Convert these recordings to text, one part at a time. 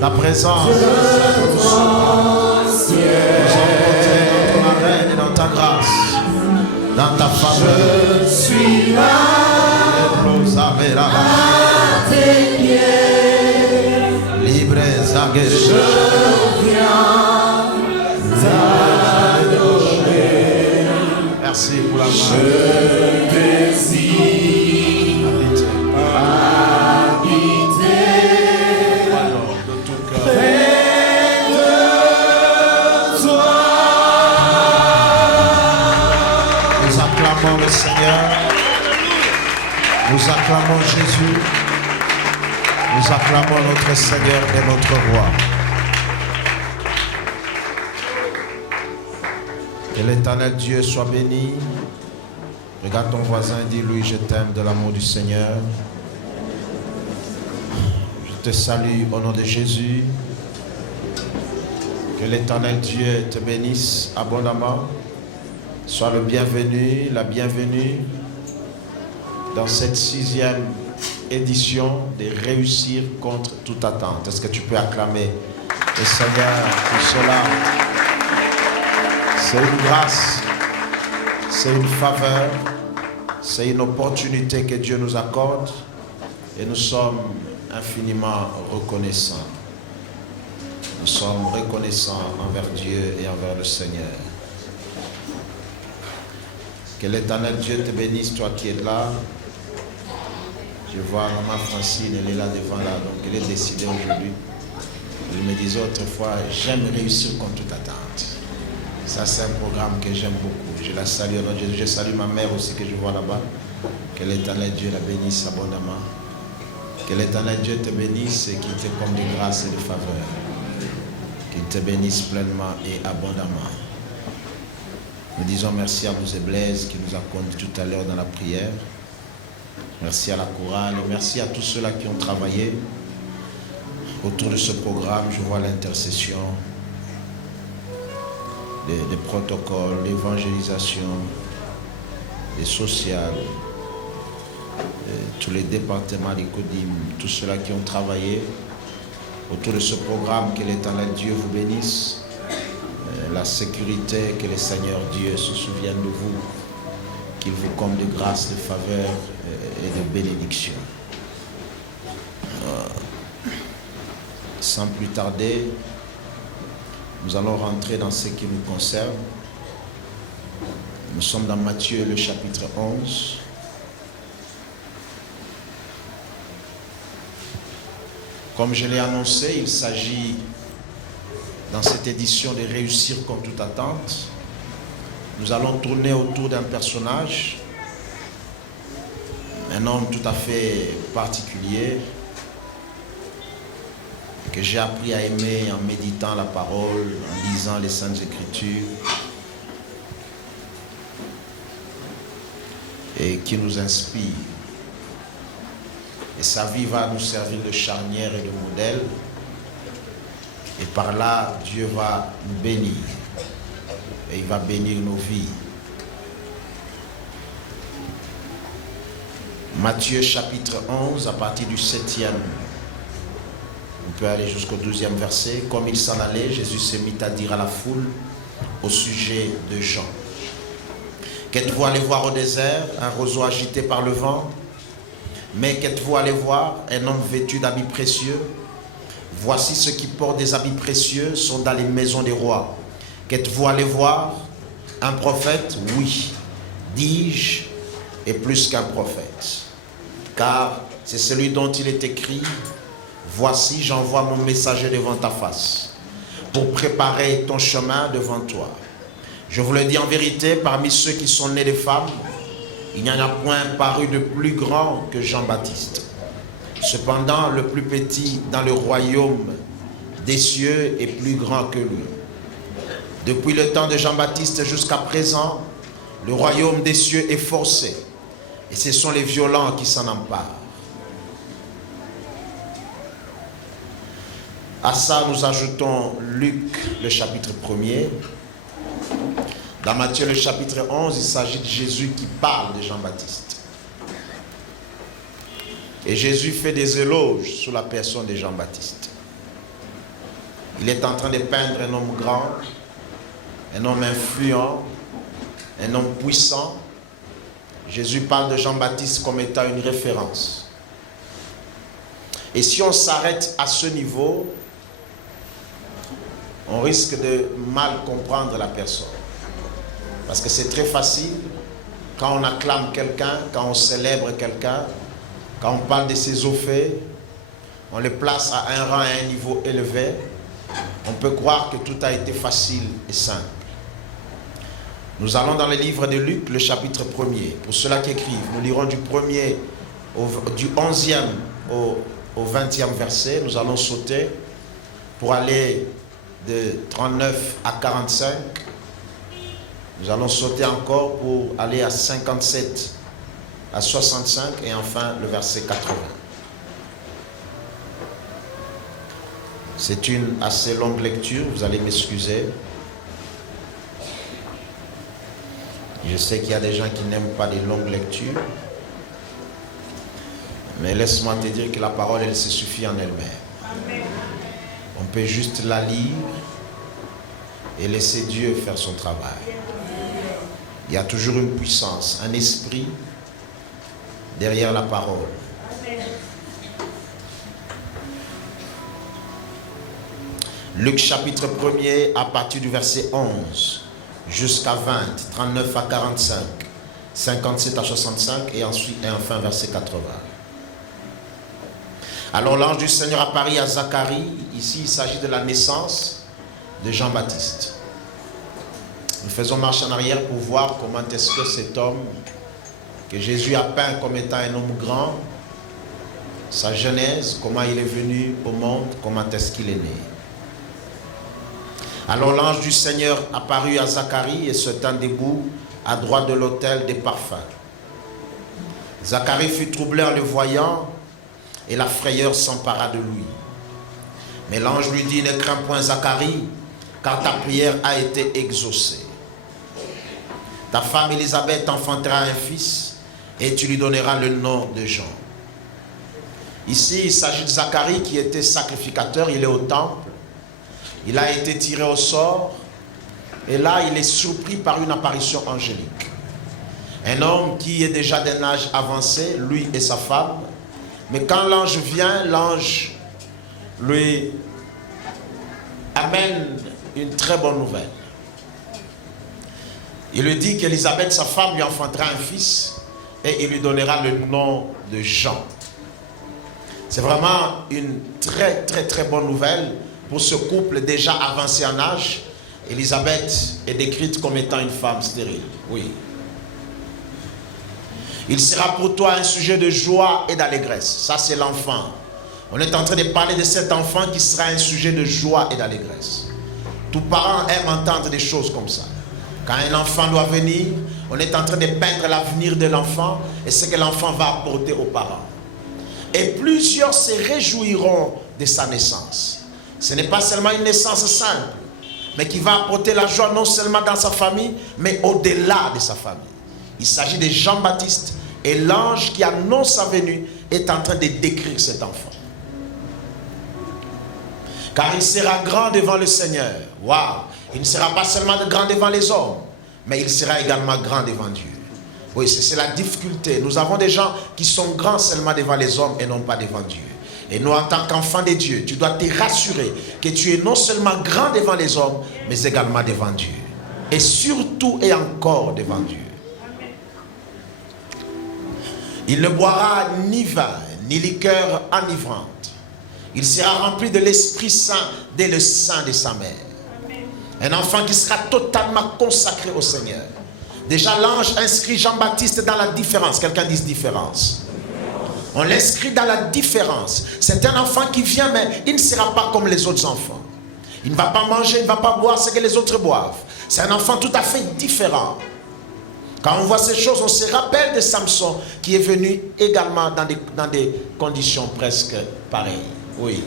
Ta présence. Nous sommes dans ta reine et dans ta grâce. Dans ta faveur. Je suis là. À tes pieds. Libre Zaguer. Je viens t'adorer. Merci pour la main. Je désire habiter de tout cœur. près de toi. Nous acclamons le Seigneur. Nous acclamons Jésus. Nous acclamons notre Seigneur et notre Roi. Que l'Éternel Dieu soit béni. Regarde ton voisin, dis-lui je t'aime de l'amour du Seigneur. Je te salue au nom de Jésus. Que l'Éternel Dieu te bénisse abondamment. Sois le bienvenu, la bienvenue dans cette 6e édition de Réussir contre toute attente. Est-ce que tu peux acclamer le Seigneur pour cela? C'est une grâce, c'est une faveur, c'est une opportunité que Dieu nous accorde et nous sommes infiniment reconnaissants. Nous sommes reconnaissants envers Dieu et envers le Seigneur. Que l'Éternel Dieu te bénisse, toi qui es là. Je vois maman Francine, elle est là devant là, donc elle est décidée aujourd'hui. Elle me disait autrefois, j'aime réussir contre toute attente. Ça, c'est un programme que j'aime beaucoup. Je la salue au nom de Jésus. Je salue ma mère aussi que je vois là-bas. Que l'Éternel Dieu la bénisse abondamment. Que l'Éternel Dieu te bénisse et qu'il te comble de grâce et de faveur. Qu'il te bénisse pleinement et abondamment. Nous disons merci à Mouzé Blaise qui nous a conduit tout à l'heure dans la prière. Merci à la chorale et merci à tous ceux-là qui ont travaillé autour de ce programme. Je vois l'intercession, les protocoles, l'évangélisation, les sociales, tous les départements des CODIM, tous ceux-là qui ont travaillé autour de ce programme. Que l'Éternel Dieu vous bénisse. La sécurité, que le Seigneur Dieu se souvienne de vous, qu'il vous comble de grâce, de faveur et de bénédiction. Sans plus tarder, nous allons rentrer dans ce qui nous concerne. Nous sommes dans Matthieu, le chapitre 11. Comme je l'ai annoncé, il s'agit dans cette édition de Réussir contre toute attente. Nous allons tourner autour d'un personnage, un homme tout à fait particulier, que j'ai appris à aimer en méditant la parole, en lisant les Saintes Écritures, et qui nous inspire. Et sa vie va nous servir de charnière et de modèle. Et par là, Dieu va nous bénir. Et il va bénir nos vies. Matthieu chapitre 11, à partir du 7e. On peut aller jusqu'au 12e verset. Comme il s'en allait, Jésus se mit à dire à la foule au sujet de Jean. Qu'êtes-vous allé voir au désert? Un roseau agité par le vent? Mais qu'êtes-vous allé voir? Un homme vêtu d'habits précieux? Voici ceux qui portent des habits précieux sont dans les maisons des rois. Qu'êtes-vous allé voir? Un prophète? Oui, dis-je, et plus qu'un prophète. Car c'est celui dont il est écrit, voici j'envoie mon messager devant ta face, pour préparer ton chemin devant toi. Je vous le dis en vérité, parmi ceux qui sont nés des femmes, il n'y en a point paru de plus grand que Jean-Baptiste. Cependant, le plus petit dans le royaume des cieux est plus grand que lui. Depuis le temps de Jean-Baptiste jusqu'à présent, le royaume des cieux est forcé, et ce sont les violents qui s'en emparent. À ça, nous ajoutons Luc, le chapitre 1er. Dans Matthieu, le chapitre 11, il s'agit de Jésus qui parle de Jean-Baptiste. Et Jésus fait des éloges sur la personne de Jean-Baptiste. Il est en train de peindre un homme grand, un homme influent, un homme puissant. Jésus parle de Jean-Baptiste comme étant une référence. Et si on s'arrête à ce niveau, on risque de mal comprendre la personne. Parce que c'est très facile, quand on acclame quelqu'un, quand on célèbre quelqu'un, quand on parle de ses hauts faits, on le place à un rang, à un niveau élevé, on peut croire que tout a été facile et simple. Nous allons dans le livre de Luc, le chapitre 1er. Pour ceux-là qui écrivent, nous lirons du 11e au 20e verset. Nous allons sauter pour aller de 39 à 45. Nous allons sauter encore pour aller à 57 à 65 et enfin le verset 80. C'est une assez longue lecture, vous allez m'excuser. Je sais qu'il y a des gens qui n'aiment pas les longues lectures. Mais laisse-moi te dire que la parole, elle se suffit en elle-même. On peut juste la lire et laisser Dieu faire son travail. Il y a toujours une puissance, un esprit derrière la parole. Luc chapitre 1er à partir du verset 11 jusqu'à 20, 39 à 45, 57 à 65 et ensuite et enfin verset 80. Alors l'ange du Seigneur apparut à Zacharie. Ici il s'agit de la naissance de Jean-Baptiste. Nous faisons marche en arrière pour voir comment est-ce que cet homme que Jésus a peint comme étant un homme grand, sa genèse, comment il est venu au monde, comment est-ce qu'il est né. Alors l'ange du Seigneur apparut à Zacharie et se tint debout à droite de l'autel des parfums. Zacharie fut troublé en le voyant et la frayeur s'empara de lui. Mais l'ange lui dit, ne crains point Zacharie, car ta prière a été exaucée. Ta femme Élisabeth enfantera un fils et tu lui donneras le nom de Jean. Ici, il s'agit de Zacharie qui était sacrificateur, il est au temple. Il a été tiré au sort et là il est surpris par une apparition angélique. Un homme qui est déjà d'un âge avancé, lui et sa femme. Mais quand l'ange vient, l'ange lui amène une très bonne nouvelle. Il lui dit qu'Élisabeth, sa femme, lui enfantera un fils et il lui donnera le nom de Jean. C'est vraiment une très très très bonne nouvelle pour ce couple déjà avancé en âge. Élisabeth est décrite comme étant une femme stérile. Oui. Il sera pour toi un sujet de joie et d'allégresse. Ça, c'est l'enfant. On est en train de parler de cet enfant qui sera un sujet de joie et d'allégresse. Tous parents aiment entendre des choses comme ça. Quand un enfant doit venir, on est en train de peindre l'avenir de l'enfant et ce que l'enfant va apporter aux parents. Et plusieurs se réjouiront de sa naissance. Ce n'est pas seulement une naissance simple, mais qui va apporter la joie non seulement dans sa famille, mais au-delà de sa famille. Il s'agit de Jean-Baptiste et l'ange qui annonce sa venue est en train de décrire cet enfant. Car il sera grand devant le Seigneur. Waouh! Il ne sera pas seulement grand devant les hommes, mais il sera également grand devant Dieu. Oui, c'est la difficulté. Nous avons des gens qui sont grands seulement devant les hommes et non pas devant Dieu. Et nous, en tant qu'enfants de Dieu, tu dois te rassurer que tu es non seulement grand devant les hommes, mais également devant Dieu. Et surtout et encore devant Dieu. Il ne boira ni vin, ni liqueur enivrante. Il sera rempli de l'Esprit Saint dès le sein de sa mère. Un enfant qui sera totalement consacré au Seigneur. Déjà, l'ange inscrit Jean-Baptiste dans la différence. Quelqu'un dise différence. On l'inscrit dans la différence. C'est un enfant qui vient, mais il ne sera pas comme les autres enfants. Il ne va pas manger, il ne va pas boire ce que les autres boivent. C'est un enfant tout à fait différent. Quand on voit ces choses, on se rappelle de Samson qui est venu également dans des conditions presque pareilles. Oui.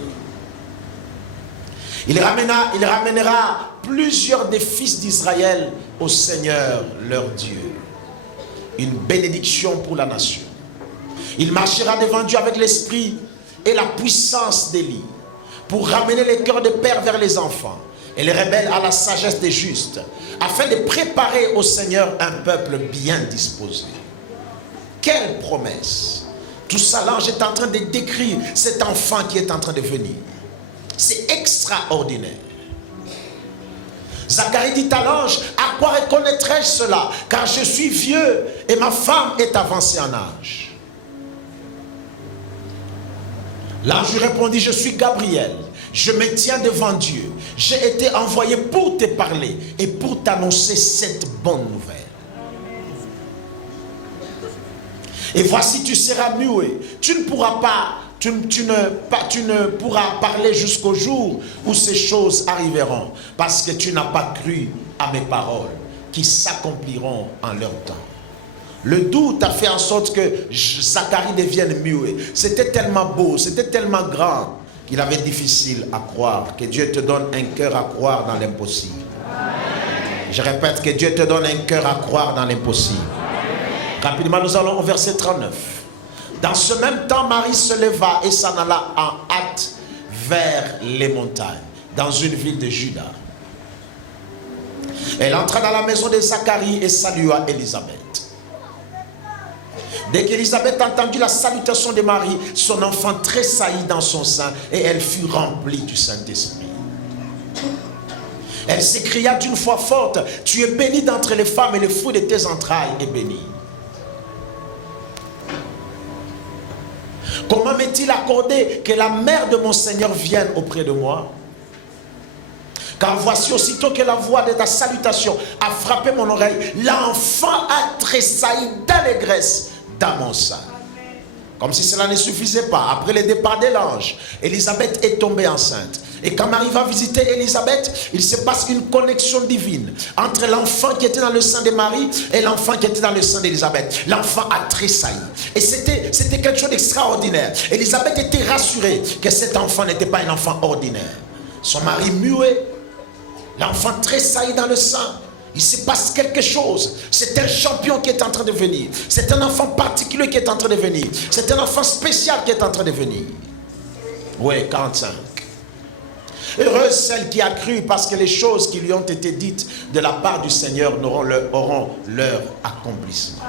Il ramènera plusieurs des fils d'Israël au Seigneur leur Dieu. Une bénédiction pour la nation. Il marchera devant Dieu avec l'esprit et la puissance d'Élie pour ramener les cœurs des pères vers les enfants et les rebelles à la sagesse des justes, afin de préparer au Seigneur un peuple bien disposé. Quelle promesse! Tout ça, l'ange est en train de décrire cet enfant qui est en train de venir. C'est extraordinaire. Zacharie dit à l'ange, à quoi reconnaîtrai-je cela? Car je suis vieux et ma femme est avancée en âge. L'ange lui répondit, je suis Gabriel, je me tiens devant Dieu. J'ai été envoyé pour te parler et pour t'annoncer cette bonne nouvelle. Et voici, tu seras muet. Tu ne pourras pas, tu ne pourras parler jusqu'au jour où ces choses arriveront, parce que tu n'as pas cru à mes paroles, qui s'accompliront en leur temps. Le doute a fait en sorte que Zacharie devienne muet. C'était tellement beau, c'était tellement grand, qu'il avait difficile à croire. Que Dieu te donne un cœur à croire dans l'impossible. Je répète, que Dieu te donne un cœur à croire dans l'impossible. Rapidement, nous allons au verset 39. Dans ce même temps, Marie se leva et s'en alla en hâte vers les montagnes, dans une ville de Juda. Elle entra dans la maison de Zacharie et salua Élisabeth. Dès qu'Élisabeth entendit la salutation de Marie, son enfant tressaillit dans son sein et elle fut remplie du Saint-Esprit. Elle s'écria d'une voix forte, « Tu es bénie d'entre les femmes et le fruit de tes entrailles est béni. » Comment m'est-il accordé que la mère de mon Seigneur vienne auprès de moi? Car voici, aussitôt que la voix de ta salutation a frappé mon oreille, l'enfant a tressailli d'allégresse dans mon sein. Comme si cela ne suffisait pas, après le départ de l'ange, Élisabeth est tombée enceinte. Et quand Marie va visiter Élisabeth, il se passe une connexion divine entre l'enfant qui était dans le sein de Marie et l'enfant qui était dans le sein d'Élisabeth. L'enfant a tressailli. Et c'était quelque chose d'extraordinaire. Élisabeth était rassurée que cet enfant n'était pas un enfant ordinaire. Son mari muet, l'enfant tressaillit dans le sein. Il se passe quelque chose. C'est un champion qui est en train de venir. C'est un enfant particulier qui est en train de venir. C'est un enfant spécial qui est en train de venir. Oui, 45. Heureuse celle qui a cru, parce que les choses qui lui ont été dites de la part du Seigneur auront leur accomplissement.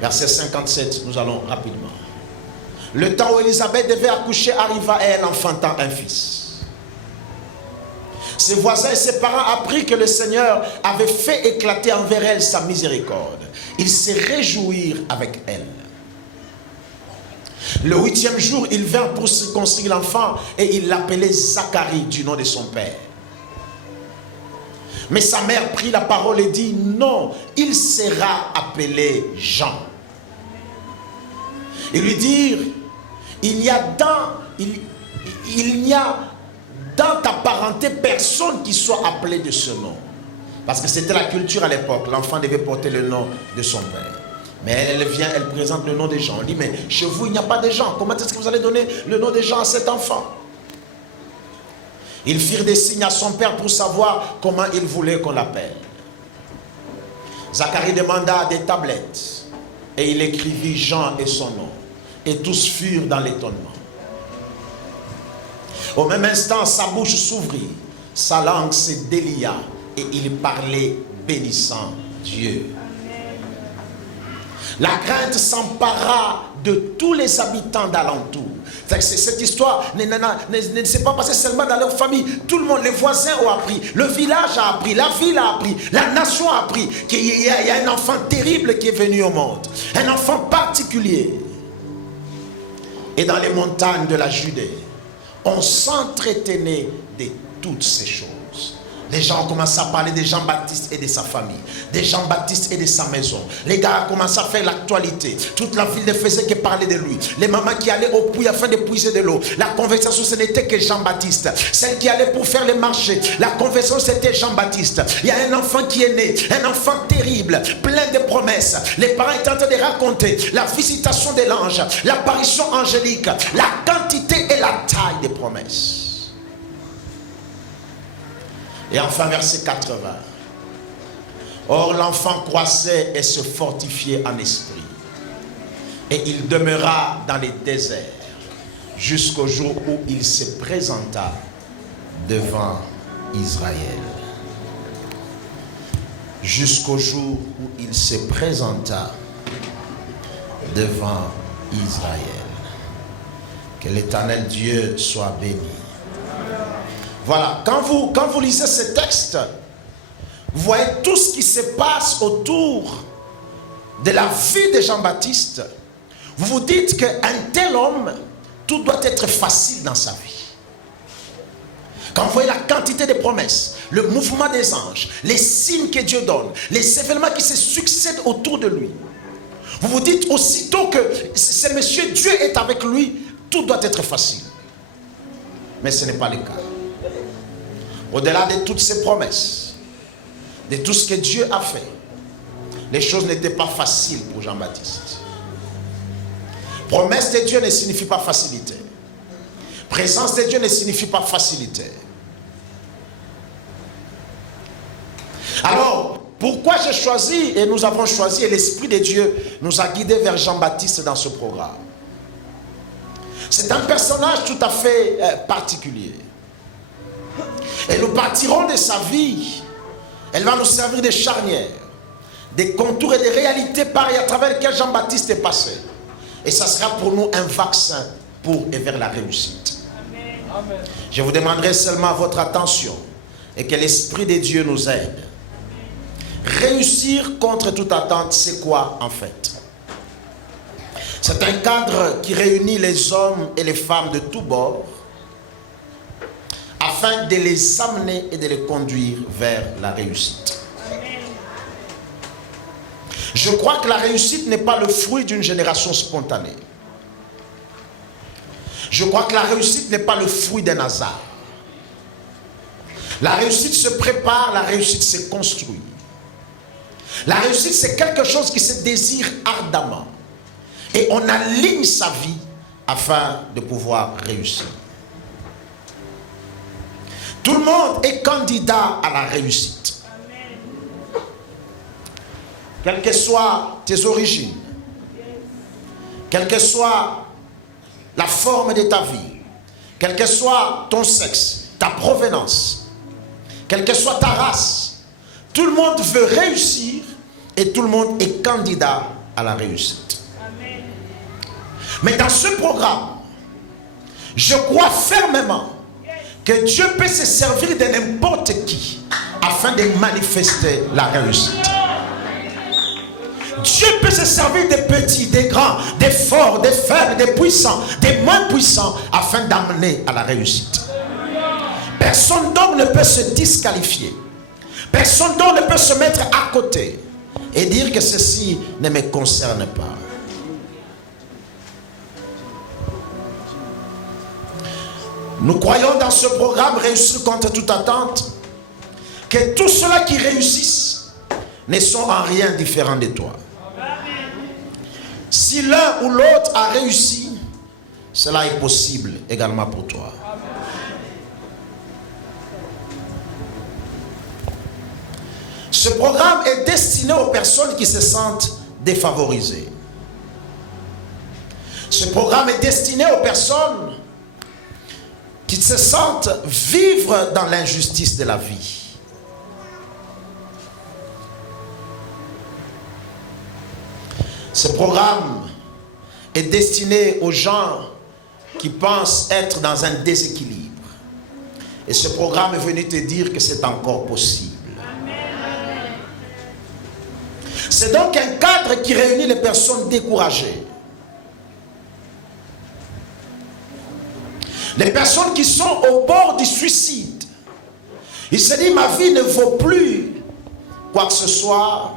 Verset 57, nous allons rapidement. Le temps où Élisabeth devait accoucher arriva et elle enfanta un fils. Ses voisins et ses parents apprirent que le Seigneur avait fait éclater envers elle sa miséricorde. Ils se réjouirent avec elle. Le 8e jour, ils vinrent pour circoncire l'enfant et ils l'appelaient Zacharie du nom de son père. Mais sa mère prit la parole et dit, non, il sera appelé Jean. Ils lui dirent, il n'y a dans ta parenté personne qui soit appelé de ce nom. Parce que c'était la culture à l'époque. L'enfant devait porter le nom de son père. Mais elle vient, elle présente le nom de Jean. On dit, mais chez vous, il n'y a pas de Jean. Comment est-ce que vous allez donner le nom de Jean à cet enfant? Ils firent des signes à son père pour savoir comment il voulait qu'on l'appelle. Zacharie demanda des tablettes. Et il écrivit Jean et son nom. Et tous furent dans l'étonnement. Au même instant, sa bouche s'ouvrit, sa langue se délia et il parlait bénissant Dieu. La crainte s'empara de tous les habitants d'alentour. Cette histoire ne s'est pas passée seulement dans leur famille. Tout le monde, les voisins ont appris, le village a appris, la ville a appris, la nation a appris qu'il y a un enfant terrible qui est venu au monde. Un enfant particulier. Et dans les montagnes de la Judée, on s'entretenait de toutes ces choses. Les gens ont commencé à parler de Jean-Baptiste et de sa famille, de Jean-Baptiste et de sa maison. Les gars ont commencé à faire l'actualité. Toute la ville ne faisait que parler de lui. Les mamans qui allaient au puits afin de puiser de l'eau. La conversation, ce n'était que Jean-Baptiste. Celle qui allait pour faire les marchés. La conversation, c'était Jean-Baptiste. Il y a un enfant qui est né, un enfant terrible, plein de promesses. Les parents étaient en train de raconter la visitation de l'ange, l'apparition angélique, la quantité et la taille des promesses. Et enfin, verset 80. Or, l'enfant croissait et se fortifiait en esprit. Et il demeura dans les déserts jusqu'au jour où il se présenta devant Israël. Jusqu'au jour où il se présenta devant Israël. Que l'Éternel Dieu soit béni. Voilà, quand vous lisez ce texte, vous voyez tout ce qui se passe autour de la vie de Jean-Baptiste. Vous vous dites qu'un tel homme, tout doit être facile dans sa vie. Quand vous voyez la quantité de promesses, le mouvement des anges, les signes que Dieu donne, les événements qui se succèdent autour de lui, vous vous dites aussitôt que ce monsieur Dieu est avec lui, tout doit être facile. Mais ce n'est pas le cas. Au-delà de toutes ces promesses, de tout ce que Dieu a fait, les choses n'étaient pas faciles pour Jean-Baptiste. Promesse de Dieu ne signifie pas facilité. Présence de Dieu ne signifie pas facilité. Alors, pourquoi j'ai choisi et nous avons choisi et l'Esprit de Dieu nous a guidés vers Jean-Baptiste dans ce programme? C'est un personnage tout à fait particulier. Et nous partirons de sa vie. Elle va nous servir de charnière, des contours et des réalités pareilles à travers lesquelles Jean-Baptiste est passé. Et ça sera pour nous un vaccin pour et vers la réussite. Amen. Je vous demanderai seulement votre attention et que l'Esprit de Dieu nous aide. Réussir contre toute attente, c'est quoi en fait? C'est un cadre qui réunit les hommes et les femmes de tous bords afin de les amener et de les conduire vers la réussite. Je crois que la réussite n'est pas le fruit d'une génération spontanée. Je crois que la réussite n'est pas le fruit d'un hasard. La réussite se prépare, la réussite se construit. La réussite, c'est quelque chose qui se désire ardemment. Et on aligne sa vie afin de pouvoir réussir. Tout le monde est candidat à la réussite. Quelles que soient tes origines, quelle que soit la forme de ta vie, quel que soit ton sexe, ta provenance, quelle que soit ta race, tout le monde veut réussir et tout le monde est candidat à la réussite. Amen. Mais dans ce programme, je crois fermement que Dieu peut se servir de n'importe qui afin de manifester la réussite. Dieu peut se servir des petits, des grands, des forts, des faibles, des puissants, des moins puissants afin d'amener à la réussite. Personne donc ne peut se disqualifier. Personne donc ne peut se mettre à côté et dire que ceci ne me concerne pas. Nous croyons dans ce programme Réussir contre toute attente que tous ceux-là qui réussissent ne sont en rien différents de toi. Si l'un ou l'autre a réussi, cela est possible également pour toi. Ce programme est destiné aux personnes qui se sentent défavorisées. Ce programme est destiné aux personnes qui se sentent vivre dans l'injustice de la vie. Ce programme est destiné aux gens qui pensent être dans un déséquilibre. Et ce programme est venu te dire que c'est encore possible. C'est donc un cadre qui réunit les personnes découragées. Les personnes qui sont au bord du suicide. Ils se disent, ma vie ne vaut plus quoi que ce soit.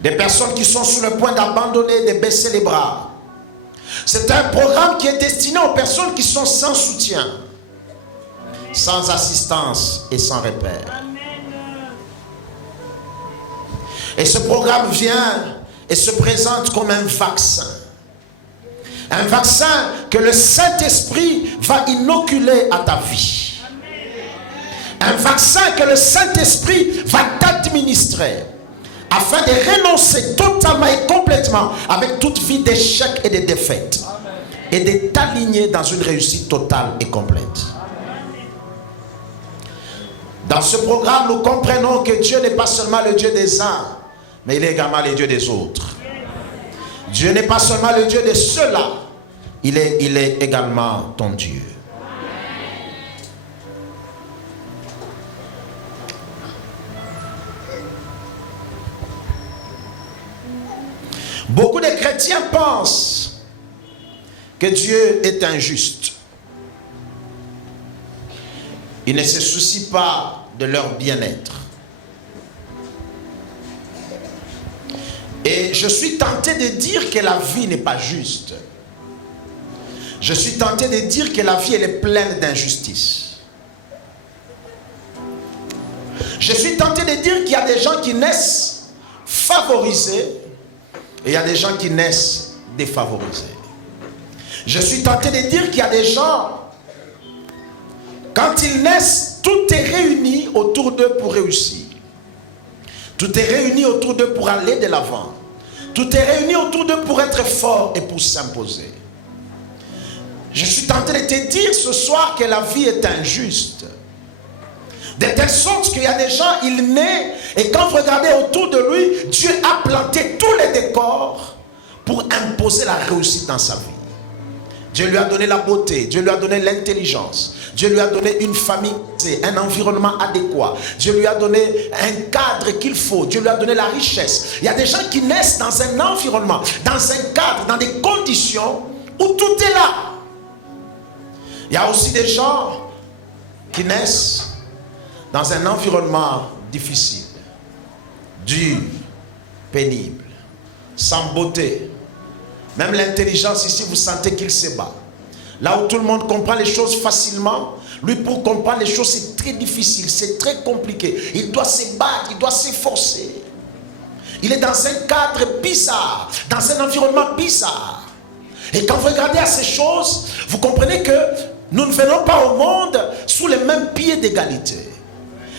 Des personnes qui sont sur le point d'abandonner, de baisser les bras. C'est un programme qui est destiné aux personnes qui sont sans soutien, sans assistance et sans repère. Et ce programme vient et se présente comme un vaccin. Un vaccin que le Saint-Esprit va inoculer à ta vie. Un vaccin que le Saint-Esprit va t'administrer afin de renoncer totalement et complètement avec toute vie d'échec et de défaite. et de t'aligner dans une réussite totale et complète. Dans ce programme, nous comprenons que Dieu n'est pas seulement le Dieu des uns, mais il est également le Dieu des autres. Dieu n'est pas seulement le Dieu de ceux-là, il est également ton Dieu. Beaucoup de chrétiens pensent que Dieu est injuste. Ils ne se soucient pas de leur bien-être. Et je suis tenté de dire que la vie n'est pas juste. Je suis tenté de dire que la vie elle est pleine d'injustice. Je suis tenté de dire qu'il y a des gens qui naissent favorisés et il y a des gens qui naissent défavorisés. Je suis tenté de dire qu'il y a des gens, quand ils naissent, tout est réuni autour d'eux pour réussir. Tout est réuni autour d'eux pour aller de l'avant. Tout est réuni autour d'eux pour être fort et pour s'imposer. Je suis tenté de te dire ce soir que la vie est injuste. De telle sorte qu'il y a des gens, ils naissent et quand vous regardez autour de lui, Dieu a planté tous les décors pour imposer la réussite dans sa vie. Dieu lui a donné la beauté, Dieu lui a donné l'intelligence, Dieu lui a donné une famille, un environnement adéquat, Dieu lui a donné un cadre qu'il faut, Dieu lui a donné la richesse. Il y a des gens qui naissent dans un environnement, dans un cadre, dans des conditions où tout est là. Il y a aussi des gens qui naissent dans un environnement difficile, dur, pénible, sans beauté. Même l'intelligence ici, vous sentez qu'il se bat. Là où tout le monde comprend les choses facilement, lui pour comprendre les choses c'est très difficile, c'est très compliqué. Il doit se battre, il doit s'efforcer. Il est dans un cadre bizarre, dans un environnement bizarre. Et quand vous regardez à ces choses, vous comprenez que nous ne venons pas au monde sous les mêmes pieds d'égalité.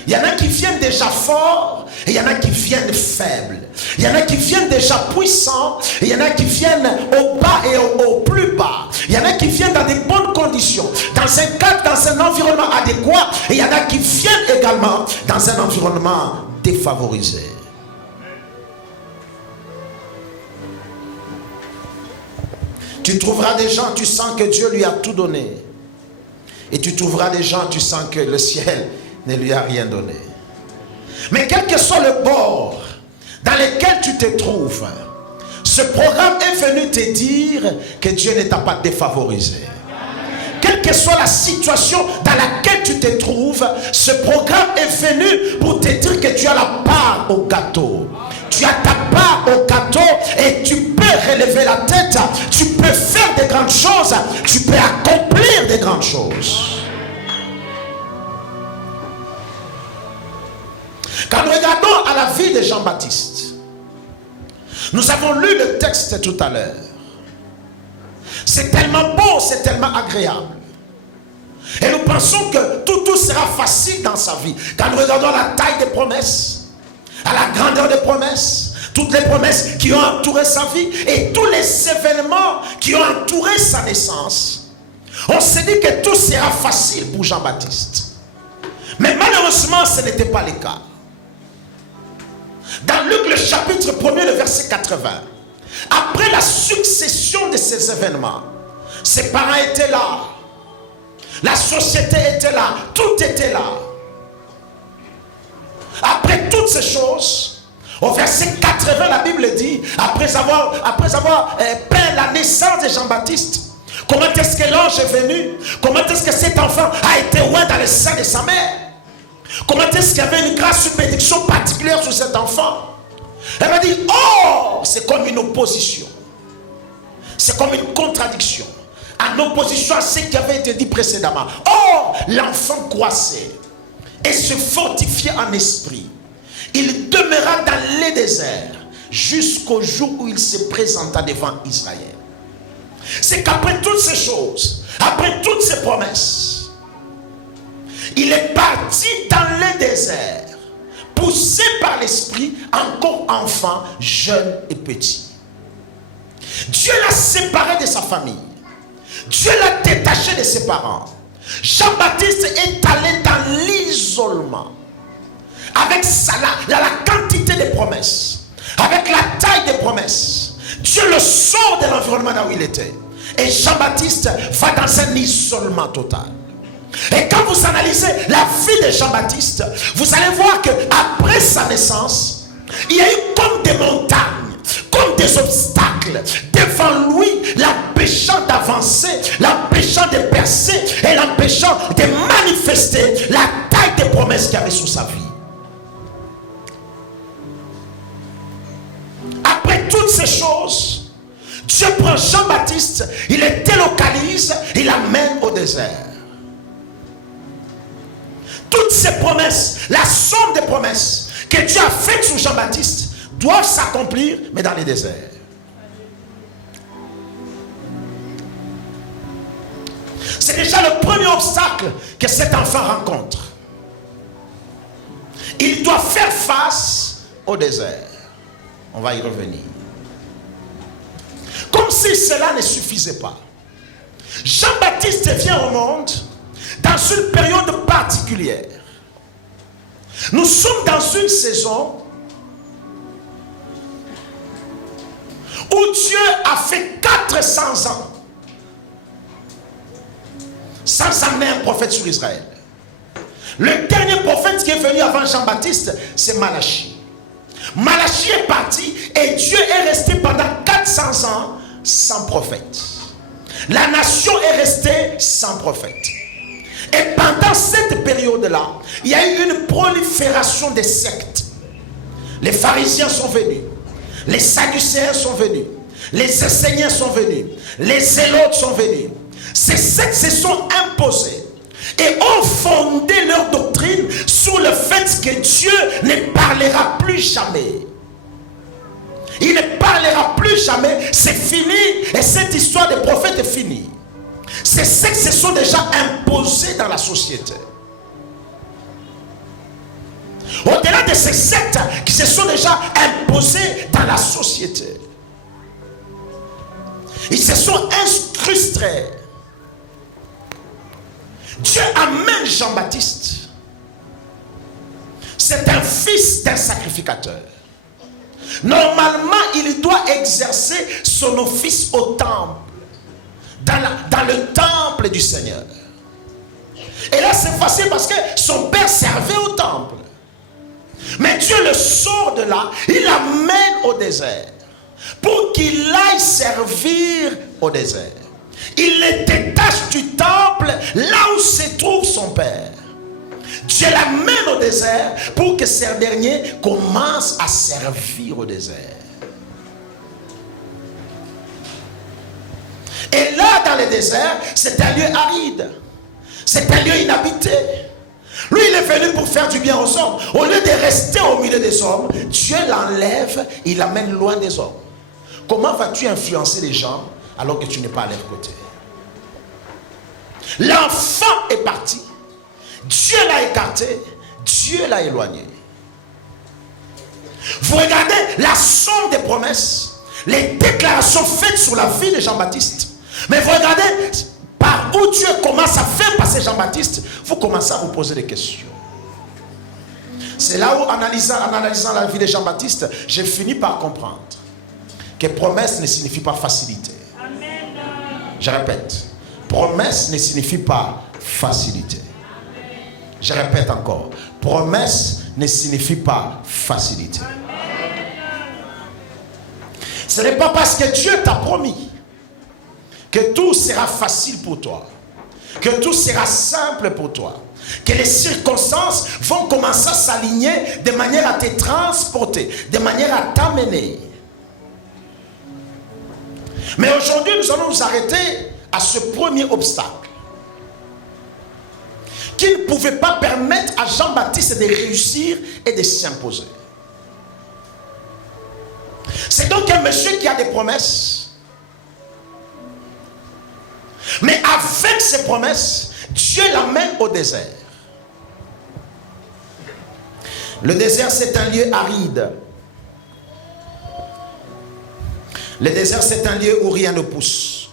Il y en a qui viennent déjà forts et il y en a qui viennent faibles. Il y en a qui viennent déjà puissants et il y en a qui viennent au bas et au plus bas. Il y en a qui viennent dans des bonnes conditions, dans un cadre, dans un environnement adéquat, et il y en a qui viennent également dans un environnement défavorisé. Tu trouveras des gens, tu sens que Dieu lui a tout donné. Et tu trouveras des gens, tu sens que le ciel ne lui a rien donné. Mais quel que soit le bord dans lequel tu te trouves, ce programme est venu te dire que Dieu ne t'a pas défavorisé. Quelle que soit la situation dans laquelle tu te trouves, ce programme est venu pour te dire que tu as la part au gâteau. Tu as ta part au gâteau et tu peux relever la tête, tu peux faire de grandes choses, tu peux accomplir de grandes choses. Quand nous regardons à la vie de Jean-Baptiste, nous avons lu le texte tout à l'heure. C'est tellement beau, c'est tellement agréable. Et nous pensons que tout sera facile dans sa vie. Quand nous regardons la taille des promesses, à la grandeur des promesses, toutes les promesses qui ont entouré sa vie et tous les événements qui ont entouré sa naissance, on s'est dit que tout sera facile pour Jean-Baptiste. Mais malheureusement, ce n'était pas le cas. Dans Luc le chapitre 1er, le verset 80, après la succession de ces événements, ses parents étaient là, la société était là, tout était là. Après toutes ces choses, au verset 80, la Bible dit, après avoir peint la naissance de Jean-Baptiste, comment est-ce que l'ange est venu, comment est-ce que cet enfant a été oint dans le sein de sa mère, comment est-ce qu'il y avait une grâce, une bénédiction particulière sur cet enfant. Elle m'a dit, oh, c'est comme une opposition. C'est comme une contradiction. En opposition à ce qui avait été dit précédemment. Or, l'enfant croissait et se fortifiait en esprit. Il demeura dans les déserts jusqu'au jour où il se présenta devant Israël. C'est qu'après toutes ces choses, après toutes ces promesses, il est parti dans les déserts, poussé par l'esprit, encore enfant, jeune et petit. Dieu l'a séparé de sa famille. Dieu l'a détaché de ses parents. Jean-Baptiste est allé dans l'isolement. Avec ça, la quantité des promesses, avec la taille des promesses, Dieu le sort de l'environnement là où il était. Et Jean-Baptiste va dans un isolement total. Et quand vous analysez la vie de Jean-Baptiste, vous allez voir qu'après sa naissance, il y a eu comme des montagnes, comme des obstacles devant lui, l'empêchant d'avancer, l'empêchant de percer et l'empêchant de manifester la taille des promesses qu'il y avait sur sa vie. Après toutes ces choses, Dieu prend Jean-Baptiste, il le délocalise, il l'amène au désert. Toutes ces promesses, la somme des promesses que Dieu a faites sur Jean-Baptiste doivent s'accomplir, mais dans les déserts. C'est déjà le premier obstacle que cet enfant rencontre. Il doit faire face au désert. On va y revenir. Comme si cela ne suffisait pas, Jean-Baptiste vient au monde dans une période particulière. Nous sommes dans une saison où Dieu a fait 400 ans sans amener un prophète sur Israël. Le dernier prophète qui est venu avant Jean-Baptiste, c'est Malachie. Malachie est parti et Dieu est resté pendant 400 ans sans prophète. La nation est restée sans prophète. Et pendant cette période-là, il y a eu une prolifération des sectes. Les pharisiens sont venus, les sadducéens sont venus, les esséniens sont venus, les zélotes sont venus. Ces sectes se sont imposés et ont fondé leur doctrine sur le fait que Dieu ne parlera plus jamais. Il ne parlera plus jamais, c'est fini et cette histoire de prophète est finie. Ces sectes se sont déjà imposés dans la société. Au-delà de ces sectes qui se sont déjà imposés dans la société, ils se sont incrustés. Dieu amène Jean-Baptiste. C'est un fils d'un sacrificateur. Normalement, il doit exercer son office au temple, dans le temple du Seigneur. Et là, c'est facile parce que son père servait au temple. Mais Dieu le sort de là, il l'amène au désert pour qu'il aille servir au désert. Il le détache du temple là où se trouve son père. Dieu l'amène au désert pour que ce dernier commence à servir au désert. Et là, dans le désert, c'est un lieu aride. C'est un lieu inhabité. Lui, il est venu pour faire du bien aux hommes. Au lieu de rester au milieu des hommes, Dieu l'enlève, il l'amène loin des hommes. Comment vas-tu influencer les gens alors que tu n'es pas à leur côté? L'enfant est parti. Dieu l'a écarté. Dieu l'a éloigné. Vous regardez la somme des promesses, les déclarations faites sur la vie de Jean-Baptiste. Mais vous regardez par où Dieu commence à faire passer Jean-Baptiste, vous commencez à vous poser des questions. C'est là où, en analysant la vie de Jean-Baptiste, j'ai fini par comprendre que promesse ne signifie pas facilité. Amen. Je répète, promesse ne signifie pas facilité. Amen. Je répète encore, promesse ne signifie pas facilité. Amen. Ce n'est pas parce que Dieu t'a promis que tout sera facile pour toi, que tout sera simple pour toi, que les circonstances vont commencer à s'aligner de manière à te transporter, de manière à t'amener. Mais aujourd'hui, nous allons nous arrêter à ce premier obstacle qui ne pouvait pas permettre à Jean-Baptiste de réussir et de s'imposer. C'est donc un monsieur qui a des promesses. Mais avec ces promesses, Dieu l'amène au désert. Le désert, c'est un lieu aride. Le désert, c'est un lieu où rien ne pousse.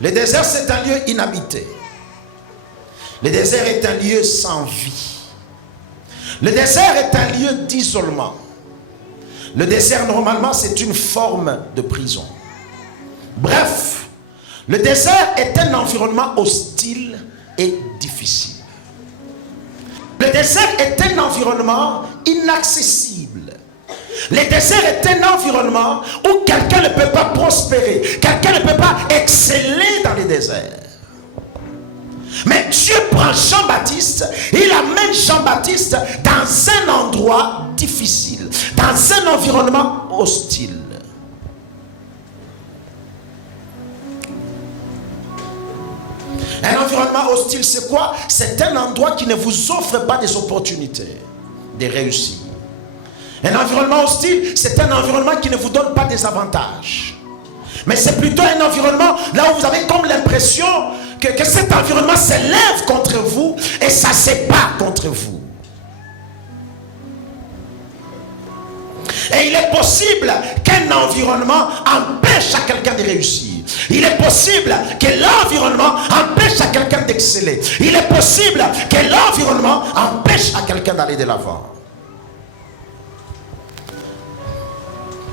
Le désert, c'est un lieu inhabité. Le désert est un lieu sans vie. Le désert est un lieu d'isolement. Le désert, normalement, c'est une forme de prison. Bref, le désert est un environnement hostile et difficile. Le désert est un environnement inaccessible. Le désert est un environnement où quelqu'un ne peut pas prospérer. Quelqu'un ne peut pas exceller dans les déserts. Mais Dieu prend Jean-Baptiste et il amène Jean-Baptiste dans un endroit difficile, dans un environnement hostile. Un environnement hostile, c'est quoi? C'est un endroit qui ne vous offre pas des opportunités de réussir. Un environnement hostile, c'est un environnement qui ne vous donne pas des avantages. Mais c'est plutôt un environnement là où vous avez comme l'impression que cet environnement s'élève contre vous et ça se bat contre vous. Et il est possible qu'un environnement empêche à quelqu'un de réussir. Il est possible que l'environnement empêche à quelqu'un d'exceller. Il est possible que l'environnement empêche à quelqu'un d'aller de l'avant.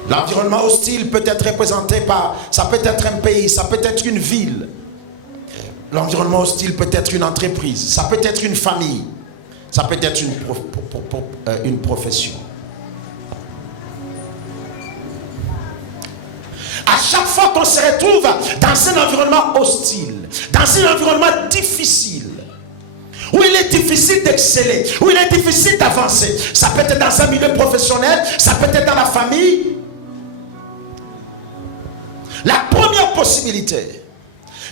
L'environnement hostile peut être représenté par, ça peut être un pays, ça peut être une ville. L'environnement hostile peut être une entreprise, ça peut être une famille, ça peut être une profession. À chaque fois qu'on se retrouve dans un environnement hostile, dans un environnement difficile, où il est difficile d'exceller, où il est difficile d'avancer, ça peut être dans un milieu professionnel, ça peut être dans la famille. La première possibilité,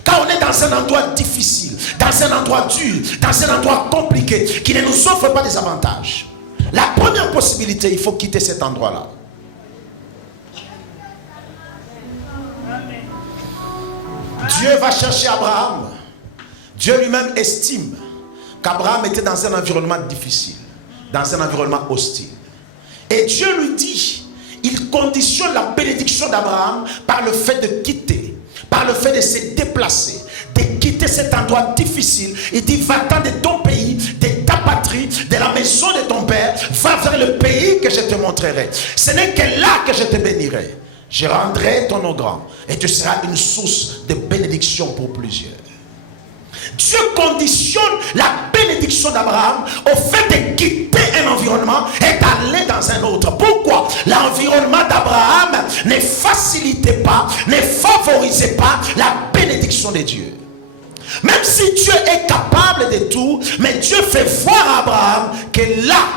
quand on est dans un endroit difficile, dans un endroit dur, dans un endroit compliqué, qui ne nous offre pas des avantages, la première possibilité, il faut quitter cet endroit-là. Dieu va chercher Abraham. Dieu lui-même estime qu'Abraham était dans un environnement difficile, dans un environnement hostile. Et Dieu lui dit, il conditionne la bénédiction d'Abraham par le fait de quitter, par le fait de se déplacer, de quitter cet endroit difficile. Il dit, va-t'en de ton pays, de ta patrie, de la maison de ton père, va vers le pays que je te montrerai. Ce n'est que là que je te bénirai. Je rendrai ton nom grand et tu seras une source de bénédiction pour plusieurs. Dieu conditionne la bénédiction d'Abraham au fait de quitter un environnement et d'aller dans un autre. Pourquoi? L'environnement d'Abraham ne facilitait pas, ne favorisait pas la bénédiction de Dieu. Même si Dieu est capable de tout, mais Dieu fait voir à Abraham que là,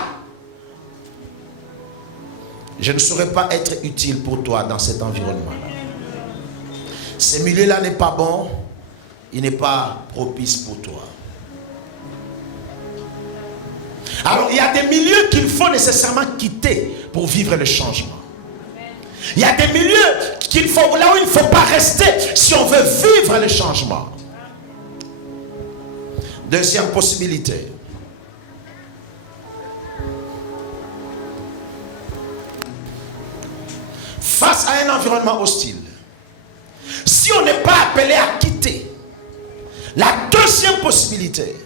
je ne saurais pas être utile pour toi dans cet environnement-là. Ce milieu-là n'est pas bon, il n'est pas propice pour toi. Alors, il y a des milieux qu'il faut nécessairement quitter pour vivre le changement. Il y a des milieux là où il ne faut pas rester si on veut vivre le changement. Deuxième possibilité. Face à un environnement hostile, si on n'est pas appelé à quitter, la deuxième possibilité,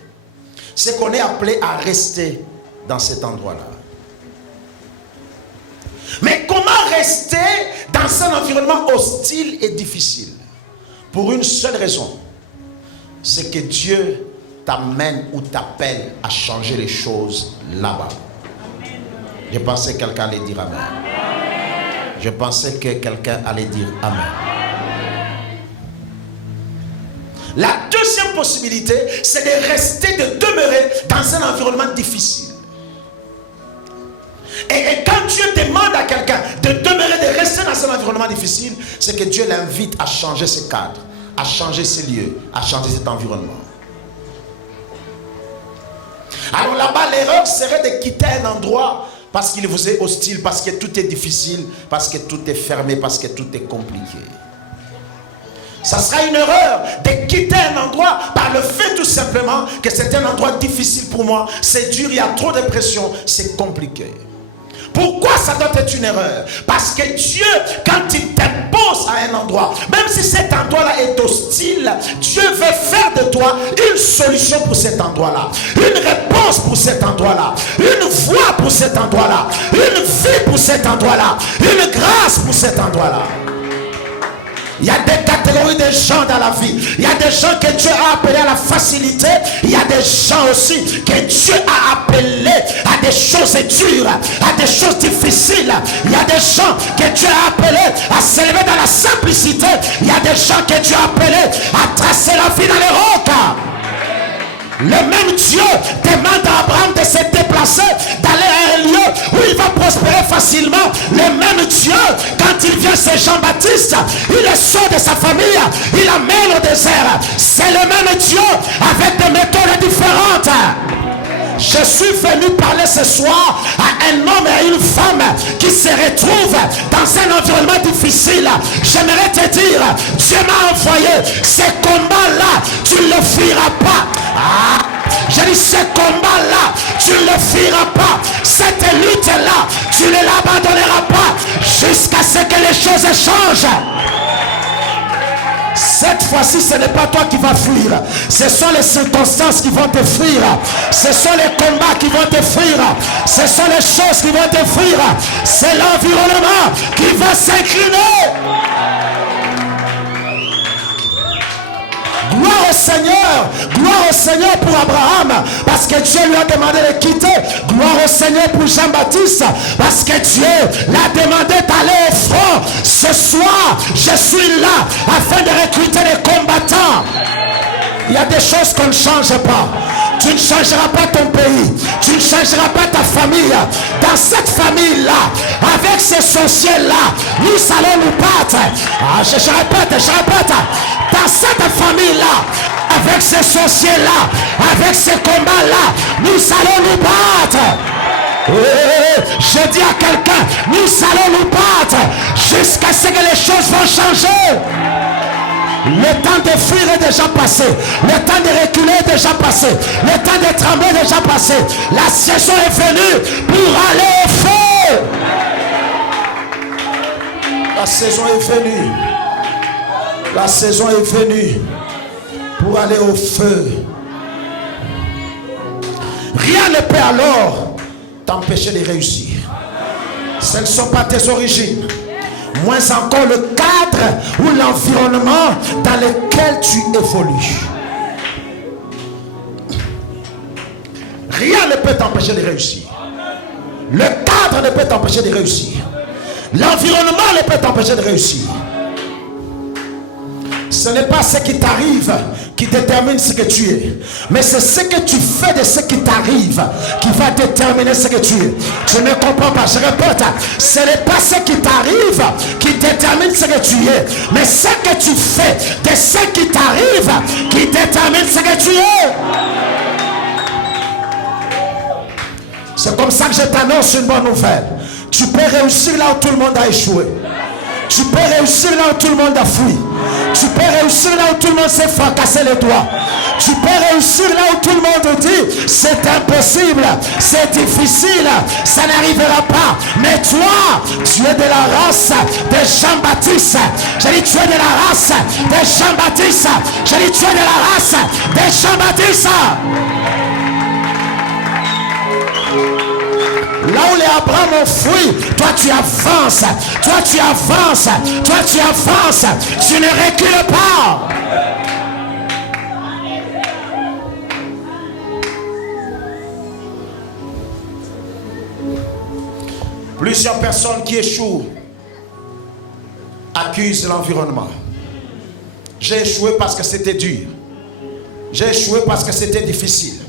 c'est qu'on est appelé à rester dans cet endroit-là. Mais comment rester dans un environnement hostile et difficile? Pour une seule raison, c'est que Dieu t'amène ou t'appelle à changer les choses là-bas. Je pensais que quelqu'un allait dire amen. Je pensais que quelqu'un allait dire amen. La deuxième possibilité, c'est de rester, de demeurer dans un environnement difficile. Et quand Dieu demande à quelqu'un de demeurer, de rester dans un environnement difficile, c'est que Dieu l'invite à changer ses cadres, à changer ses lieux, à changer cet environnement. Alors là-bas, l'erreur serait de quitter un endroit parce qu'il vous est hostile, parce que tout est difficile, parce que tout est fermé, parce que tout est compliqué. Ça sera une erreur de quitter un endroit par le fait tout simplement que c'est un endroit difficile pour moi, c'est dur, il y a trop de pression, c'est compliqué. Pourquoi ça doit être une erreur? Parce que Dieu, quand il t'impose à un endroit, même si cet endroit-là est hostile, Dieu veut faire de toi une solution pour cet endroit-là, une réponse pour cet endroit-là, une voie pour cet endroit-là, une vie pour cet endroit-là, une grâce pour cet endroit-là. Il y a des catégories de gens dans la vie. Il y a des gens que Dieu a appelés à la facilité. Il y a des gens aussi que Dieu a appelés à des choses dures, à des choses difficiles. Il y a des gens que Dieu a appelés à s'élever dans la simplicité. Il y a des gens que Dieu a appelés à tracer la vie dans les rocs. Le même Dieu demande à Abraham de se déplacer, d'aller à un lieu où il va prospérer facilement. Le même Dieu, quand il vient chez Jean-Baptiste, il le sort de sa famille, il l'amène au désert. C'est le même Dieu avec des méthodes différentes. Je suis venu parler ce soir à un homme et à une femme qui se retrouvent dans un environnement difficile. J'aimerais te dire, Dieu m'a envoyé. Ces combats-là, tu ne le fuiras pas. J'ai dit, ce combat-là, tu ne le fuiras pas. Cette lutte-là, tu ne l'abandonneras pas jusqu'à ce que les choses changent. Cette fois-ci, ce n'est pas toi qui vas fuir. Ce sont les circonstances qui vont te fuir. Ce sont les combats qui vont te fuir. Ce sont les choses qui vont te fuir. C'est l'environnement qui va s'incliner. Gloire au Seigneur pour Abraham, parce que Dieu lui a demandé de quitter. Gloire au Seigneur pour Jean-Baptiste, parce que Dieu l'a demandé d'aller au front. Ce soir, je suis là afin de recruter les combattants. Il y a des choses qu'on ne change pas. Tu ne changeras pas ton pays. Tu ne changeras pas ta famille. Dans cette famille-là, avec ces sorciers-là, nous allons nous battre. Je répète. Dans cette famille-là, avec ces sorciers-là, avec ces combats-là, nous allons nous battre. Je dis à quelqu'un, nous allons nous battre jusqu'à ce que les choses vont changer. Le temps de fuir est déjà passé. Le temps de reculer est déjà passé. Le temps de trembler est déjà passé. La saison est venue pour aller au feu. La saison est venue. La saison est venue pour aller au feu. Rien ne peut alors t'empêcher de réussir. Ce ne sont pas tes origines. Moins encore le cadre ou l'environnement dans lequel tu évolues. Rien ne peut t'empêcher de réussir. Le cadre ne peut t'empêcher de réussir. L'environnement ne peut t'empêcher de réussir. Ce n'est pas ce qui t'arrive qui détermine ce que tu es, mais c'est ce que tu fais de ce qui t'arrive qui va déterminer ce que tu es. Tu ne comprends pas, je répète, ce n'est pas ce qui t'arrive qui détermine ce que tu es, mais ce que tu fais de ce qui t'arrive qui détermine ce que tu es. C'est comme ça que je t'annonce une bonne nouvelle. Tu peux réussir là où tout le monde a échoué. Tu peux réussir là où tout le monde a fui. Tu peux réussir là où tout le monde s'est fracassé les doigts. Tu peux réussir là où tout le monde dit c'est impossible, c'est difficile, ça n'arrivera pas. Mais toi, tu es de la race de Jean-Baptiste. J'ai dit tu es de la race de Jean-Baptiste. J'ai dit tu es de la race de Jean-Baptiste. Là où les Abraham ont fui, toi tu avances, toi tu avances, toi tu avances, tu ne recules pas. Plusieurs personnes qui échouent accusent l'environnement. J'ai échoué parce que c'était dur. J'ai échoué parce que c'était difficile.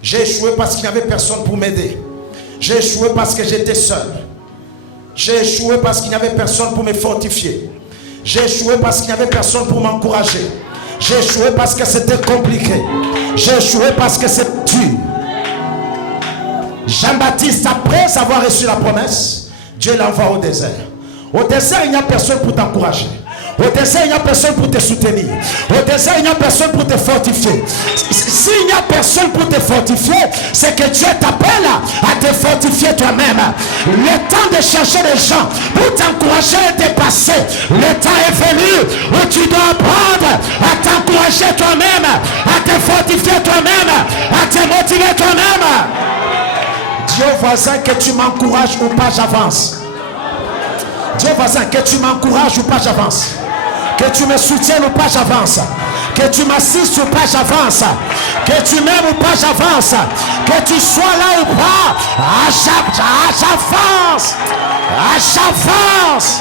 J'ai échoué parce qu'il n'y avait personne pour m'aider. J'ai échoué parce que j'étais seul. J'ai échoué parce qu'il n'y avait personne pour me fortifier. J'ai échoué parce qu'il n'y avait personne pour m'encourager. J'ai échoué parce que c'était compliqué. J'ai échoué parce que c'est dur. Jean-Baptiste, après avoir reçu la promesse, Dieu l'envoie au désert. Au désert, il n'y a personne pour t'encourager. Au désert, il n'y a personne pour te soutenir. Au désert, il n'y a personne pour te fortifier. S'il n'y a personne pour te fortifier, c'est que Dieu t'appelle à te fortifier toi-même. Le temps de chercher des gens pour t'encourager à te passer. Le temps est venu où tu dois apprendre à t'encourager toi-même, à te fortifier toi-même, à te motiver toi-même. Dieu voisin, que tu m'encourages ou pas, j'avance. Dieu voisin, que tu m'encourages ou pas, j'avance. Que tu me soutiennes ou pas, j'avance. Que tu m'assistes ou pas, j'avance. Que tu m'aimes ou pas, j'avance. Que tu sois là ou pas, j'avance. J'avance.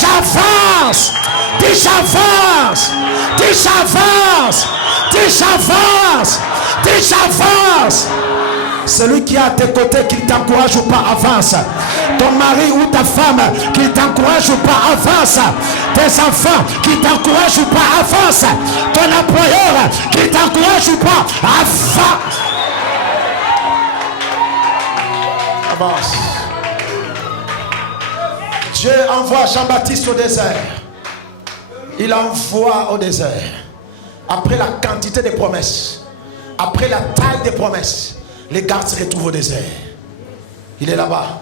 J'avance. Dis j'avance. Dis j'avance. Dis j'avance. Dis j'avance. Celui qui est à tes côtés, qu'il t'encourage ou pas, avance. Ton mari ou ta femme, qu'il t'encourage ou pas, avance. Tes enfants, qui t'encouragent ou pas, avance. Ton employeur, qui t'encourage ou pas, avance. Avance. Dieu envoie Jean-Baptiste au désert. Il envoie au désert. Après la quantité de promesses, après la taille des promesses, les gardes se retrouvent au désert. Il est là-bas.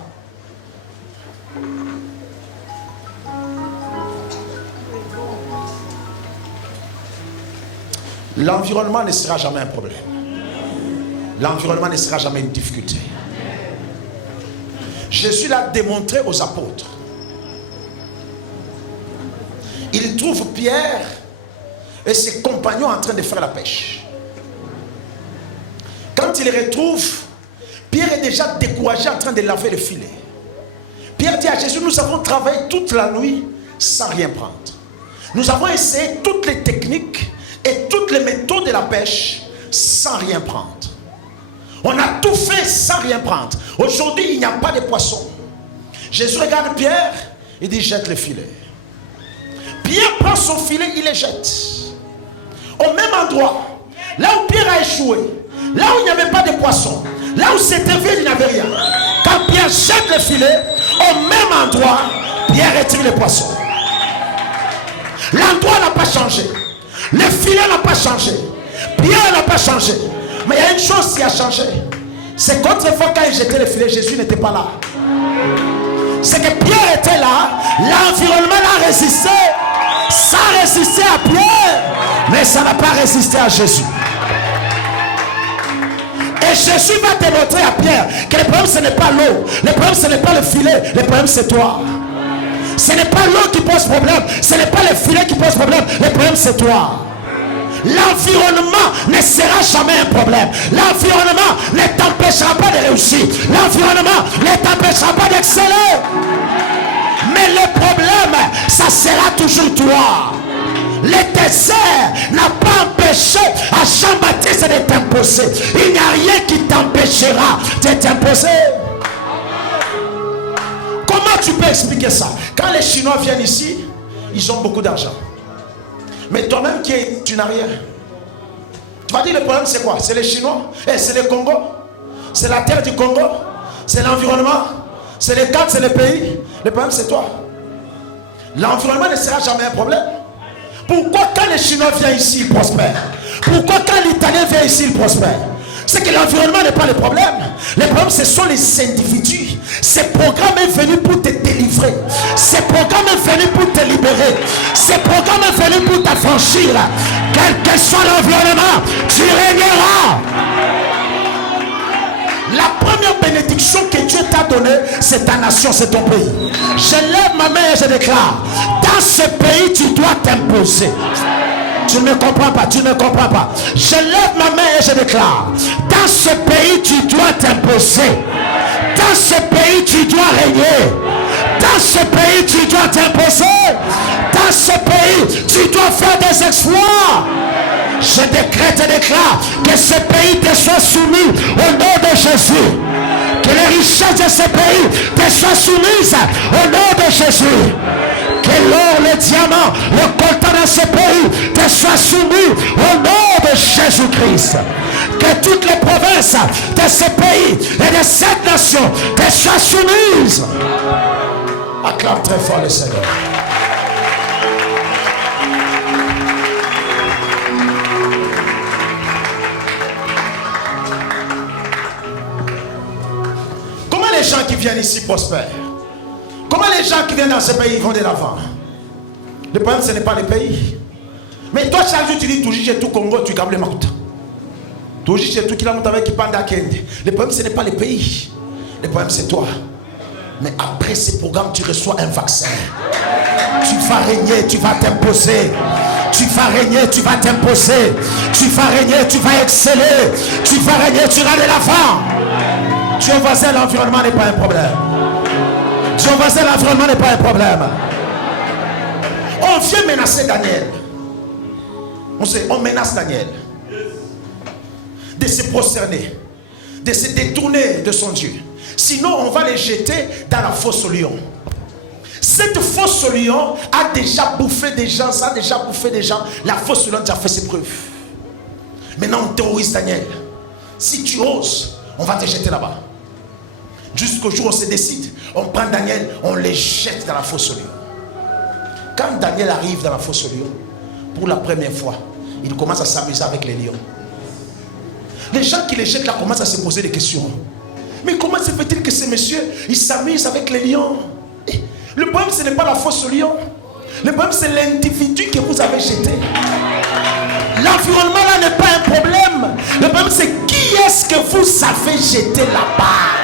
L'environnement ne sera jamais un problème. L'environnement ne sera jamais une difficulté. Jésus l'a démontré aux apôtres. Il trouve Pierre et ses compagnons en train de faire la pêche. Quand il les retrouve, Pierre est déjà découragé en train de laver le filet. Pierre dit à Jésus, nous avons travaillé toute la nuit sans rien prendre. Nous avons essayé toutes les techniques et toutes les méthodes de la pêche sans rien prendre. On a tout fait sans rien prendre. Aujourd'hui, il n'y a pas de poisson. Jésus regarde Pierre et dit, jette le filet. Pierre prend son filet, il le jette. Au même endroit, là où Pierre a échoué, là où il n'y avait pas de poisson, là où c'était vide, il n'y avait rien. Quand Pierre jette le filet, au même endroit, Pierre retire le poisson. L'endroit n'a pas changé. Le filet n'a pas changé. Pierre n'a pas changé. Mais il y a une chose qui a changé. C'est qu'autrefois, quand il jetait le filet, Jésus n'était pas là. C'est que Pierre était là, l'environnement a résisté. Ça a résisté à Pierre, mais ça n'a pas résisté à Jésus. Et Jésus va démontrer à Pierre que le problème ce n'est pas l'eau, le problème ce n'est pas le filet, le problème c'est toi. Ce n'est pas l'eau qui pose problème, ce n'est pas le filet qui pose problème, le problème c'est toi. L'environnement ne sera jamais un problème. L'environnement ne t'empêchera pas de réussir. L'environnement ne t'empêchera pas d'exceller. Mais le problème, ça sera toujours toi. Le désert n'a pas empêché à Jean-Baptiste de t'imposer. Il n'y a rien qui t'empêchera de t'imposer. Comment tu peux expliquer ça? Quand les Chinois viennent ici, ils ont beaucoup d'argent. Mais toi-même tu n'as rien. Tu vas dire le problème c'est quoi? C'est les Chinois? C'est le Congo? C'est la terre du Congo? C'est l'environnement? C'est les cadres, c'est le pays? Le problème c'est toi. L'environnement ne sera jamais un problème. Pourquoi quand les Chinois viennent ici, ils prospèrent? Pourquoi quand l'Italien vient ici, ils prospèrent? C'est que l'environnement n'est pas le problème. Le problème, ce sont les individus. Ce programme est venu pour te délivrer. Ce programme est venu pour te libérer. Ce programme est venu pour t'affranchir. Quel que soit l'environnement, tu régneras. La première bénédiction que Dieu t'a donnée, c'est ta nation, c'est ton pays. Je lève ma main et je déclare, dans ce pays, tu dois t'imposer. Tu ne me comprends pas, tu ne me comprends pas. Je lève ma main et je déclare, dans ce pays, tu dois t'imposer. Dans ce pays, tu dois régner. Dans ce pays, tu dois t'imposer. Dans ce pays, tu dois faire des exploits. Je décrète et déclare que ce pays te soit soumis au nom de Jésus. Que les richesses de ce pays te soient soumises au nom de Jésus. Que l'or, le diamant, le coltan de ce pays te soient soumis au nom de Jésus-Christ. Que toutes les provinces de ce pays et de cette nation te soient soumises. Acclame très fort le Seigneur. les gens qui viennent ici prospèrent? Comment les gens qui viennent dans ce pays vont de l'avant? Le problème, ce n'est pas le pays. Mais toi, chaque jour, tu dis, toujours j'ai tout Congo, tu gagnes le makuta. Toujours j'ai tout qui l'a monté avec qui panda kende. Le problème, ce n'est pas le pays. Le problème, c'est toi. Mais après ces programmes, tu reçois un vaccin. Tu vas régner, tu vas t'imposer. Tu vas régner, tu vas t'imposer. Tu vas régner, tu vas exceller. Tu vas régner, tu vas de l'avant. Dieu voisin, l'environnement n'est pas un problème. Dieu voisin, l'environnement n'est pas un problème. On vient menacer Daniel. On menace Daniel de se prosterner, de se détourner de son Dieu. Sinon, on va les jeter dans la fosse au lion. Cette fosse au lion a déjà bouffé des gens, ça a déjà bouffé des gens. La fosse au lion a déjà fait ses preuves. Maintenant, on terrorise Daniel. Si tu oses, on va te jeter là-bas. Jusqu'au jour où on se décide, on prend Daniel, on les jette dans la fosse au lion. Quand Daniel arrive dans la fosse au lion, pour la première fois, il commence à s'amuser avec les lions. Les gens qui les jettent là commencent à se poser des questions. Mais comment se fait-il que ces messieurs, ils s'amusent avec les lions? Le problème, ce n'est pas la fosse au lion. Le problème, c'est l'individu que vous avez jeté. L'environnement là n'est pas un problème. Le problème, c'est qui est-ce que vous avez jeté là-bas?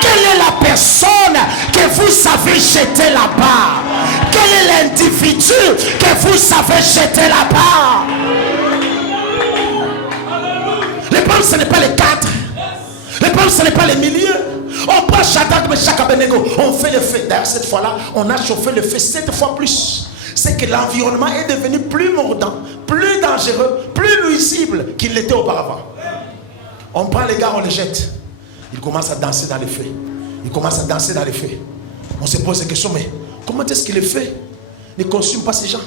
Quelle est la personne que vous avez jeté là-bas? Quel est l'individu que vous avez jeté là-bas? Le problème, ce n'est pas les cadres. Le problème, ce n'est pas les milieux. On prend Shadrach, Meshach, Abednego, on fait le feu. D'ailleurs, cette fois-là, on a chauffé le feu 7 fois plus. C'est que l'environnement est devenu plus mordant, plus dangereux, plus nuisible qu'il l'était auparavant. On prend les gars, on les jette. Ils commencent à danser dans les feux. Ils commencent à danser dans les feux. On se pose des questions, mais comment est-ce que le feu ne consume pas ces gens?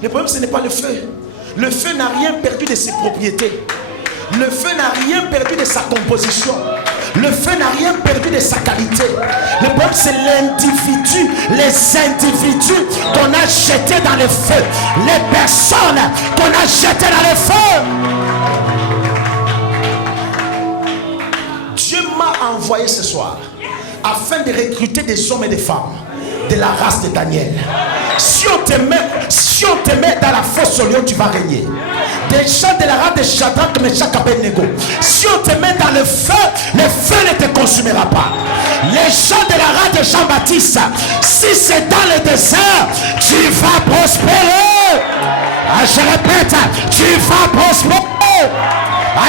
Le problème, ce n'est pas le feu. Le feu n'a rien perdu de ses propriétés. Le feu n'a rien perdu de sa composition. Le feu n'a rien perdu de sa qualité. Le problème, c'est l'individu, les individus qu'on a jetés dans le feu, les personnes qu'on a jetées dans le feu. Dieu m'a envoyé ce soir afin de recruter des hommes et des femmes de la race de Daniel. Si on te met dans la fosse au lion, tu vas régner. Des gens de la race de Shadrach, Meshach, Abednego. Si on te met dans le feu ne te consumera pas. Les gens de la race de Jean-Baptiste, si c'est dans le désert, tu vas prospérer. Je répète, tu vas prospérer.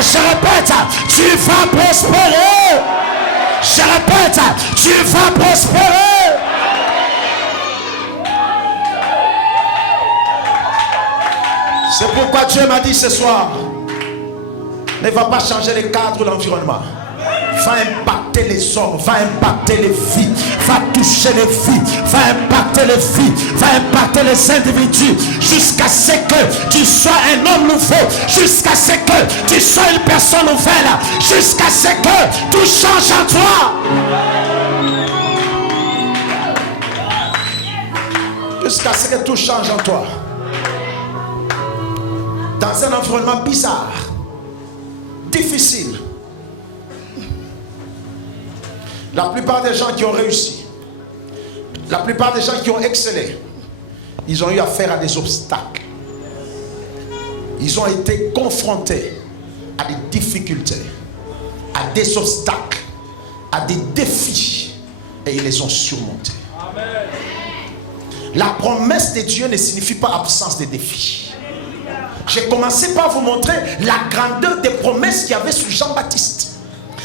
Je répète, tu vas prospérer. Je répète, tu vas prospérer. C'est pourquoi Dieu m'a dit ce soir, ne va pas changer le cadre de l'environnement. Va impacter les hommes, va impacter les vies, va toucher les vies, va impacter les vies, va impacter les individus, jusqu'à ce que tu sois un homme nouveau, jusqu'à ce que tu sois une personne nouvelle, jusqu'à ce que tout change en toi. Jusqu'à ce que tout change en toi. Dans un environnement bizarre, difficile. La plupart des gens qui ont réussi, la plupart des gens qui ont excellé, ils ont eu affaire à des obstacles. Ils ont été confrontés à des difficultés, à des obstacles, à des défis, et ils les ont surmontés. Amen. La promesse de Dieu ne signifie pas absence de défis. J'ai commencé par vous montrer la grandeur des promesses qu'il y avait sur Jean-Baptiste.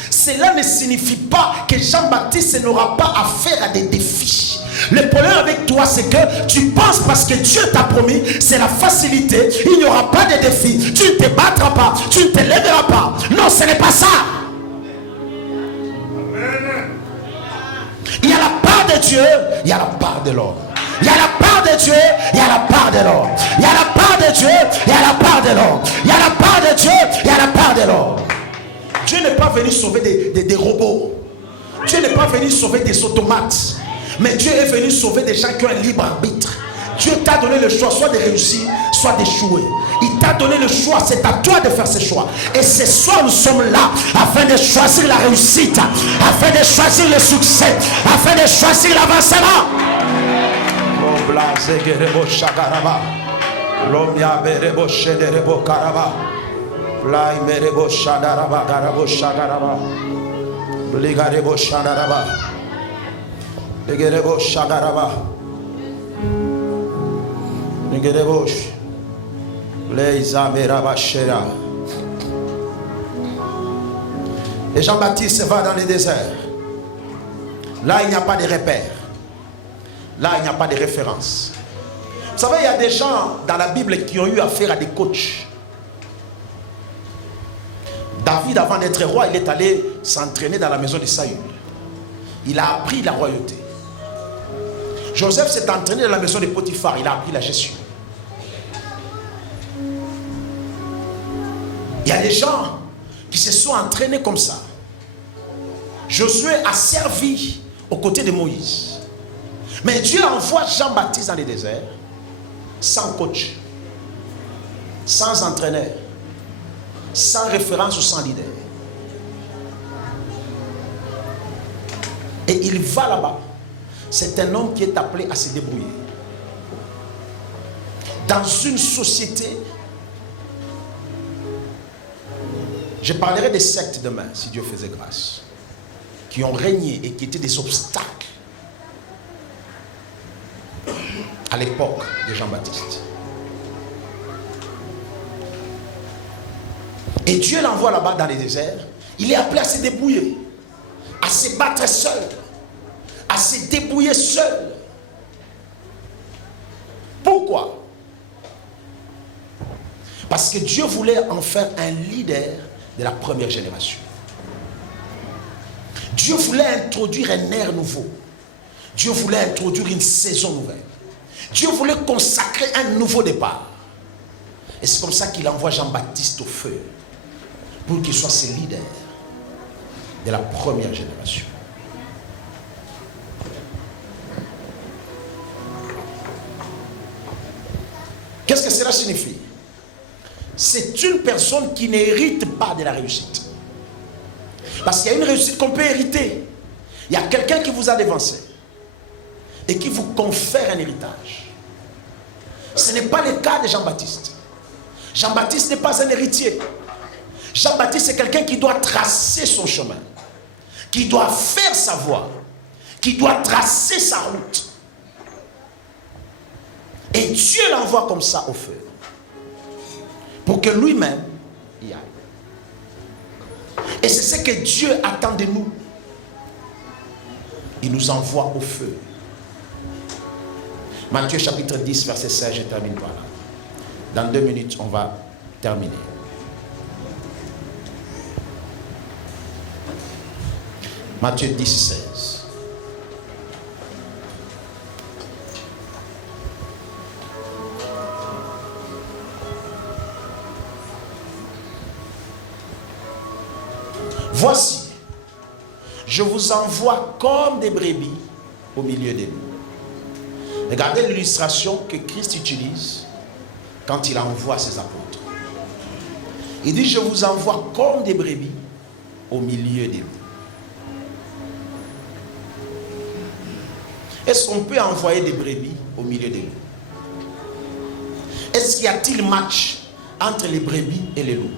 Cela ne signifie pas que Jean-Baptiste n'aura pas affaire à des défis. Le problème avec toi, c'est que tu penses parce que Dieu t'a promis, c'est la facilité, il n'y aura pas de défis, tu ne te battras pas, tu ne te lèveras pas. Non, ce n'est pas ça. Il y a la part de Dieu, il y a la part de l'homme. Il y a la part de Dieu, il y a la part de l'homme. Il y a la part de Dieu, il y a la part de l'homme. Il y a la part de Dieu, il y a la part de l'homme. Dieu n'est pas venu sauver des robots. Dieu n'est pas venu sauver des automates. Mais Dieu est venu sauver des gens qui ont un libre arbitre. Dieu t'a donné le choix soit de réussir, soit d'échouer. Il t'a donné le choix, c'est à toi de faire ce choix. Et ce soir, nous sommes là afin de choisir la réussite, afin de choisir le succès, afin de choisir l'avancement. Et Jean-Baptiste va dans le désert. Là, il n'y a pas de repères. Là, il n'y a pas de référence. Vous savez, il y a des gens dans la Bible qui ont eu affaire à des coachs. David, avant d'être roi, il est allé s'entraîner dans la maison de Saül. Il a appris la royauté. Joseph s'est entraîné dans la maison de Potiphar. Il a appris la gestion. Il y a des gens qui se sont entraînés comme ça. Josué a servi aux côtés de Moïse. Mais Dieu envoie Jean-Baptiste dans le désert sans coach, sans entraîneur, sans référence ou sans leader. Et il va là-bas. C'est un homme qui est appelé à se débrouiller. Dans une société, je parlerai des sectes demain, si Dieu faisait grâce, qui ont régné et qui étaient des obstacles à l'époque de Jean-Baptiste. Et Dieu l'envoie là-bas dans les déserts. Il est appelé à se débrouiller, à se battre seul, à se débrouiller seul. Pourquoi? Parce que Dieu voulait en faire un leader de la première génération. Dieu voulait introduire un air nouveau. Dieu voulait introduire une saison nouvelle. Dieu voulait consacrer un nouveau départ. Et c'est comme ça qu'il envoie Jean-Baptiste au feu, pour qu'il soit ce leader de la première génération. Qu'est-ce que cela signifie? C'est une personne qui n'hérite pas de la réussite. Parce qu'il y a une réussite qu'on peut hériter. Il y a quelqu'un qui vous a dévancé et qui vous confère un héritage. Ce n'est pas le cas de Jean-Baptiste. Jean-Baptiste n'est pas un héritier. Jean-Baptiste, c'est quelqu'un qui doit tracer son chemin, qui doit faire sa voie, qui doit tracer sa route. Et Dieu l'envoie comme ça au feu, pour que lui-même y aille. Et c'est ce que Dieu attend de nous. Il nous envoie au feu. Matthieu chapitre 10, verset 16, je termine par là. Dans 2 minutes, on va terminer. Matthieu 10, 16. Voici, je vous envoie comme des brebis au milieu des loups. Regardez l'illustration que Christ utilise quand il envoie ses apôtres. Il dit, je vous envoie comme des brebis au milieu des loups. Est-ce qu'on peut envoyer des brebis au milieu des loups? Est-ce qu'il y a-t-il match entre les brebis et les loups?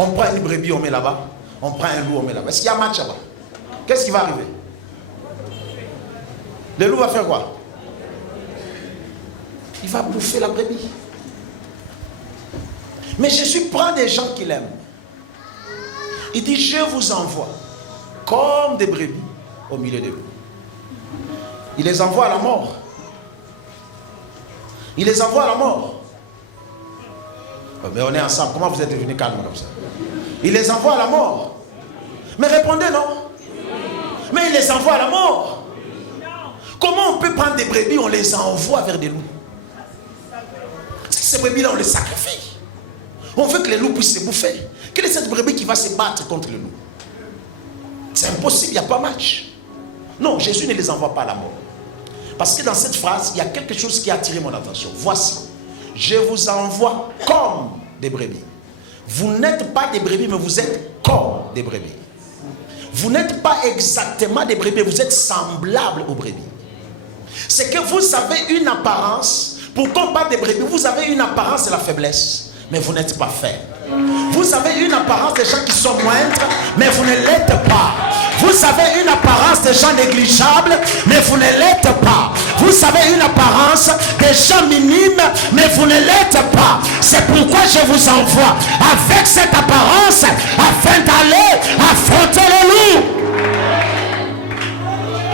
On prend une brebis, on met là-bas. On prend un loup, on met là-bas. Est-ce qu'il y a un match là-bas? Qu'est-ce qui va arriver? Le loup va faire quoi? Il va bouffer la brebis. Mais Jésus prend des gens qu'il aime. Il dit, je vous envoie comme des brebis au milieu des loups. Il les envoie à la mort. Il les envoie à la mort. Mais on est ensemble. Comment vous êtes devenus calmes comme ça? Il les envoie à la mort. Mais répondez non. Mais il les envoie à la mort. Comment on peut prendre des brebis, on les envoie vers des loups? Ces brebis-là, on les sacrifie. On veut que les loups puissent se bouffer. Quelle est cette brebis qui va se battre contre le loup? C'est impossible, il n'y a pas match. Non, Jésus ne les envoie pas à la mort. Parce que dans cette phrase, il y a quelque chose qui a attiré mon attention. Voici, je vous envoie comme des brebis. Vous n'êtes pas des brebis, mais vous êtes comme des brebis. Vous n'êtes pas exactement des brebis, vous êtes semblables aux brebis. C'est que vous avez une apparence, pour qu'on parle des brebis, vous avez une apparence de la faiblesse, mais vous n'êtes pas faible. Vous avez une apparence des gens qui sont moindres, mais vous ne l'êtes pas. Vous avez une apparence des gens négligeables, mais vous ne l'êtes pas. Vous avez une apparence des gens minimes, mais vous ne l'êtes pas. C'est pourquoi je vous envoie avec cette apparence afin d'aller affronter le loup.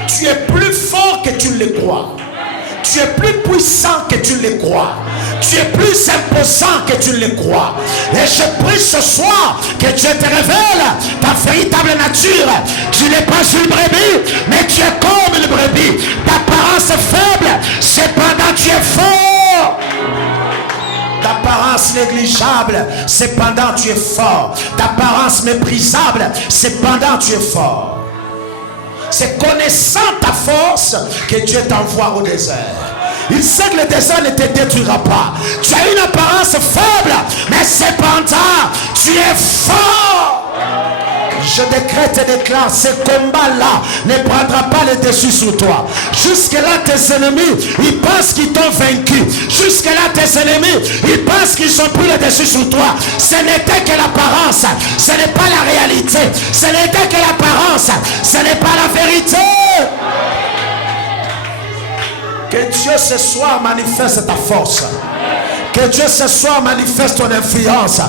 Tu es plus fort que tu le crois. Tu es plus puissant que tu le crois. Tu es plus imposant que tu le crois. Et je prie ce soir que Dieu te révèle ta véritable nature. Tu n'es pas une brebis, mais tu es comme une brebis. D'apparence faible, cependant tu es fort. D'apparence négligeable, cependant tu es fort. D'apparence méprisable, cependant tu es fort. C'est connaissant ta force que Dieu t'envoie au désert. Il sait que le désert ne te détruira pas. Tu as une apparence faible, mais cependant, tu es fort. Je décrète et déclare, ce combat-là ne prendra pas le dessus sur toi. Jusque-là, tes ennemis, ils pensent qu'ils t'ont vaincu. Jusque-là, tes ennemis, ils pensent qu'ils ont pris le dessus sur toi. Ce n'était que l'apparence. Ce n'est pas la réalité. Ce n'était que l'apparence. Ce n'est pas la vérité. Que Dieu ce soir manifeste ta force. Que Dieu ce soir manifeste ton influence.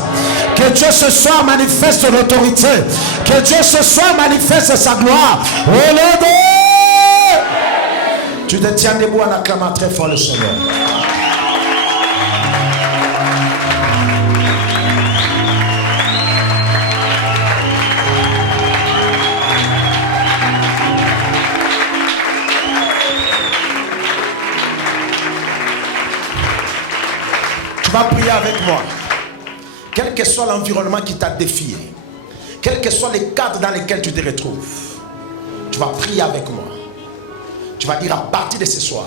Que Dieu ce soir manifeste ton autorité. Que Dieu ce soir manifeste sa gloire. Oh Lord, tu te tiens debout en acclamant très fort le Seigneur. Tu vas prier avec moi. Quel que soit l'environnement qui t'a défié, quels que soient les cadres dans lesquels tu te retrouves, tu vas prier avec moi. Tu vas dire à partir de ce soir,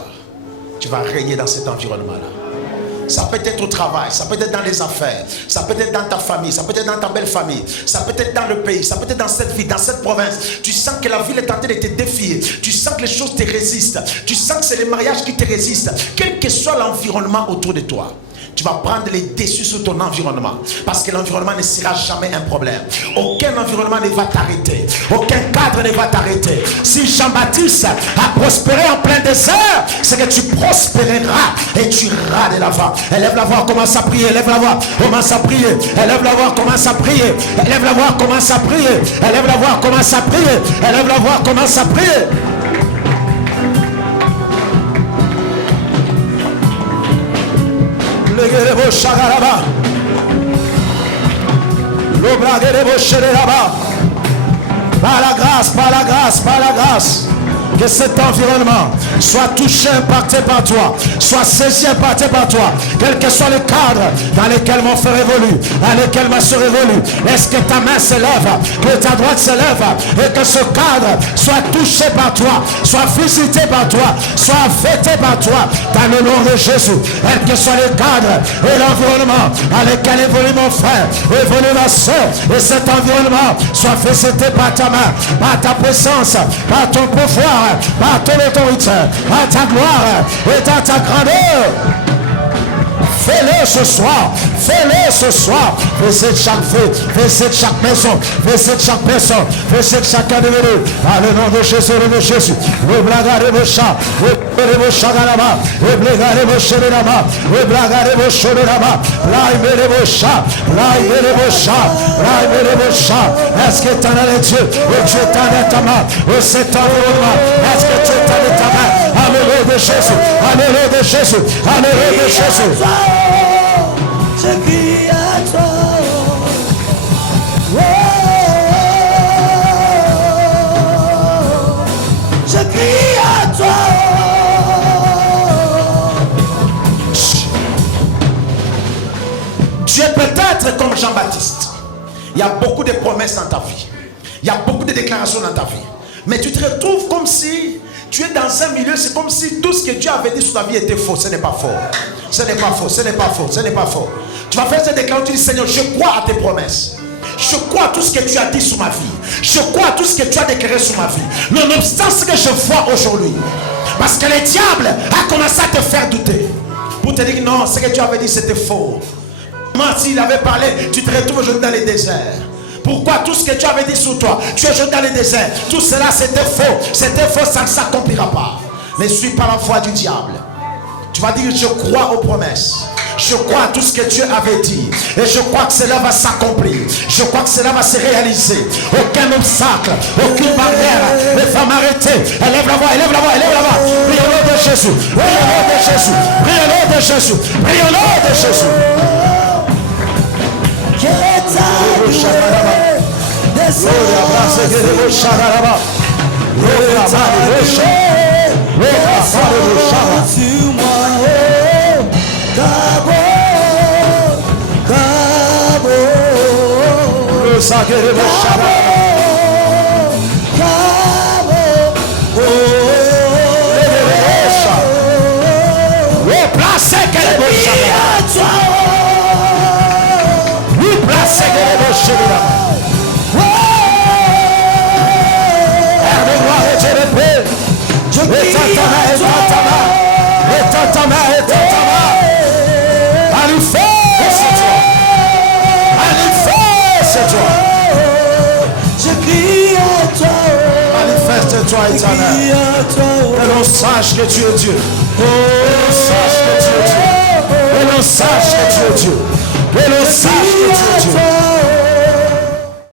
tu vas régner dans cet environnement-là. Ça peut être au travail, ça peut être dans les affaires, ça peut être dans ta famille, ça peut être dans ta belle famille, ça peut être dans le pays, ça peut être dans cette ville, dans cette province. Tu sens que la ville est en train de te défier, tu sens que les choses te résistent, tu sens que c'est les mariages qui te résistent. Quel que soit l'environnement autour de toi, tu vas prendre les dessus sur ton environnement. Parce que l'environnement ne sera jamais un problème. Aucun environnement ne va t'arrêter. Aucun cadre ne va t'arrêter. Si Jean-Baptiste a prospéré en plein désert, c'est que tu prospéreras et tu iras de l'avant. Élève la voix, commence à prier. Élève la voix, commence à prier. Élève la voix, commence à prier. Élève la voix, commence à prier. Élève la voix, commence à prier. Élève la voix, commence à prier. Par la grâce, par la grâce, par la grâce, que cet environnement soit touché, impacté par toi, soit saisi, impacté par toi, quel que soit le cadre dans lequel mon frère évolue, dans lequel ma soeur évolue. Est-ce que ta main se lève, que ta droite se lève, et que ce cadre soit touché par toi, soit visité par toi, soit fêté par toi, dans le nom de Jésus. Quel que soit le cadre et l'environnement dans lequel évolue mon frère, évolue ma soeur, et cet environnement soit visité par ta main, par ta puissance, par ton pouvoir, par ton autorité, par ta gloire et dans ta grandeur. Fais-le ce soir, fais-le ce soir. Visite chaque vie, visite chaque maison, visite chaque personne, visite chaque individu. Dans le nom de Jésus, le nom de Jésus. Le blagare vos chats, le chagalama, le blagare vos chérilama, le blagare vos chérilama, l'aïmere vos chats, l'aïmere vos chats, l'aïmere vos chats. Est-ce que t'en as les dieux, et Dieu t'en a ta main, et cet environnement, est-ce que Dieu t'en a ta main? Alléluia de Jésus, alléluia de Jésus, alléluia de Jésus. Je crie à toi. Oh, je crie à toi. Tu es peut-être comme Jean-Baptiste. Il y a beaucoup de promesses dans ta vie. Il y a beaucoup de déclarations dans ta vie. Mais tu te retrouves comme si Tu es dans un milieu, c'est comme si tout ce que Dieu avait dit sur ta vie était faux. Ce n'est pas faux. Ce n'est pas faux. Ce n'est pas faux. Ce n'est pas faux. Tu vas faire cette déclaration, tu dis Seigneur, je crois à tes promesses. Je crois à tout ce que tu as dit sur ma vie. Je crois à tout ce que tu as déclaré sur ma vie. Nonobstant ce que je vois aujourd'hui. Parce que le diable a commencé à te faire douter. Pour te dire non, ce que tu avais dit c'était faux. Comment s'il avait parlé, tu te retrouves aujourd'hui dans les déserts. Pourquoi tout ce que tu avais dit sur toi, tu es jeté dans le désert. Tout cela c'était faux. C'était faux, ça ne s'accomplira pas. Ne suis pas la foi du diable. Tu vas dire je crois aux promesses. Je crois à tout ce que Dieu avait dit. Et je crois que cela va s'accomplir. Je crois que cela va se réaliser. Aucun obstacle, aucune barrière ne va m'arrêter. Élève la voix, élève la voix, élève la voix. Prie au nom de Jésus. Prie au nom de Jésus. Prie au nom de Jésus. Prie au nom de Jésus. Manifeste-toi éternel. Et l'on sache que tu es Dieu. Et l'on sache que tu es Dieu. Et l'on sache que tu es Dieu. Et l'on sache que tu es Dieu.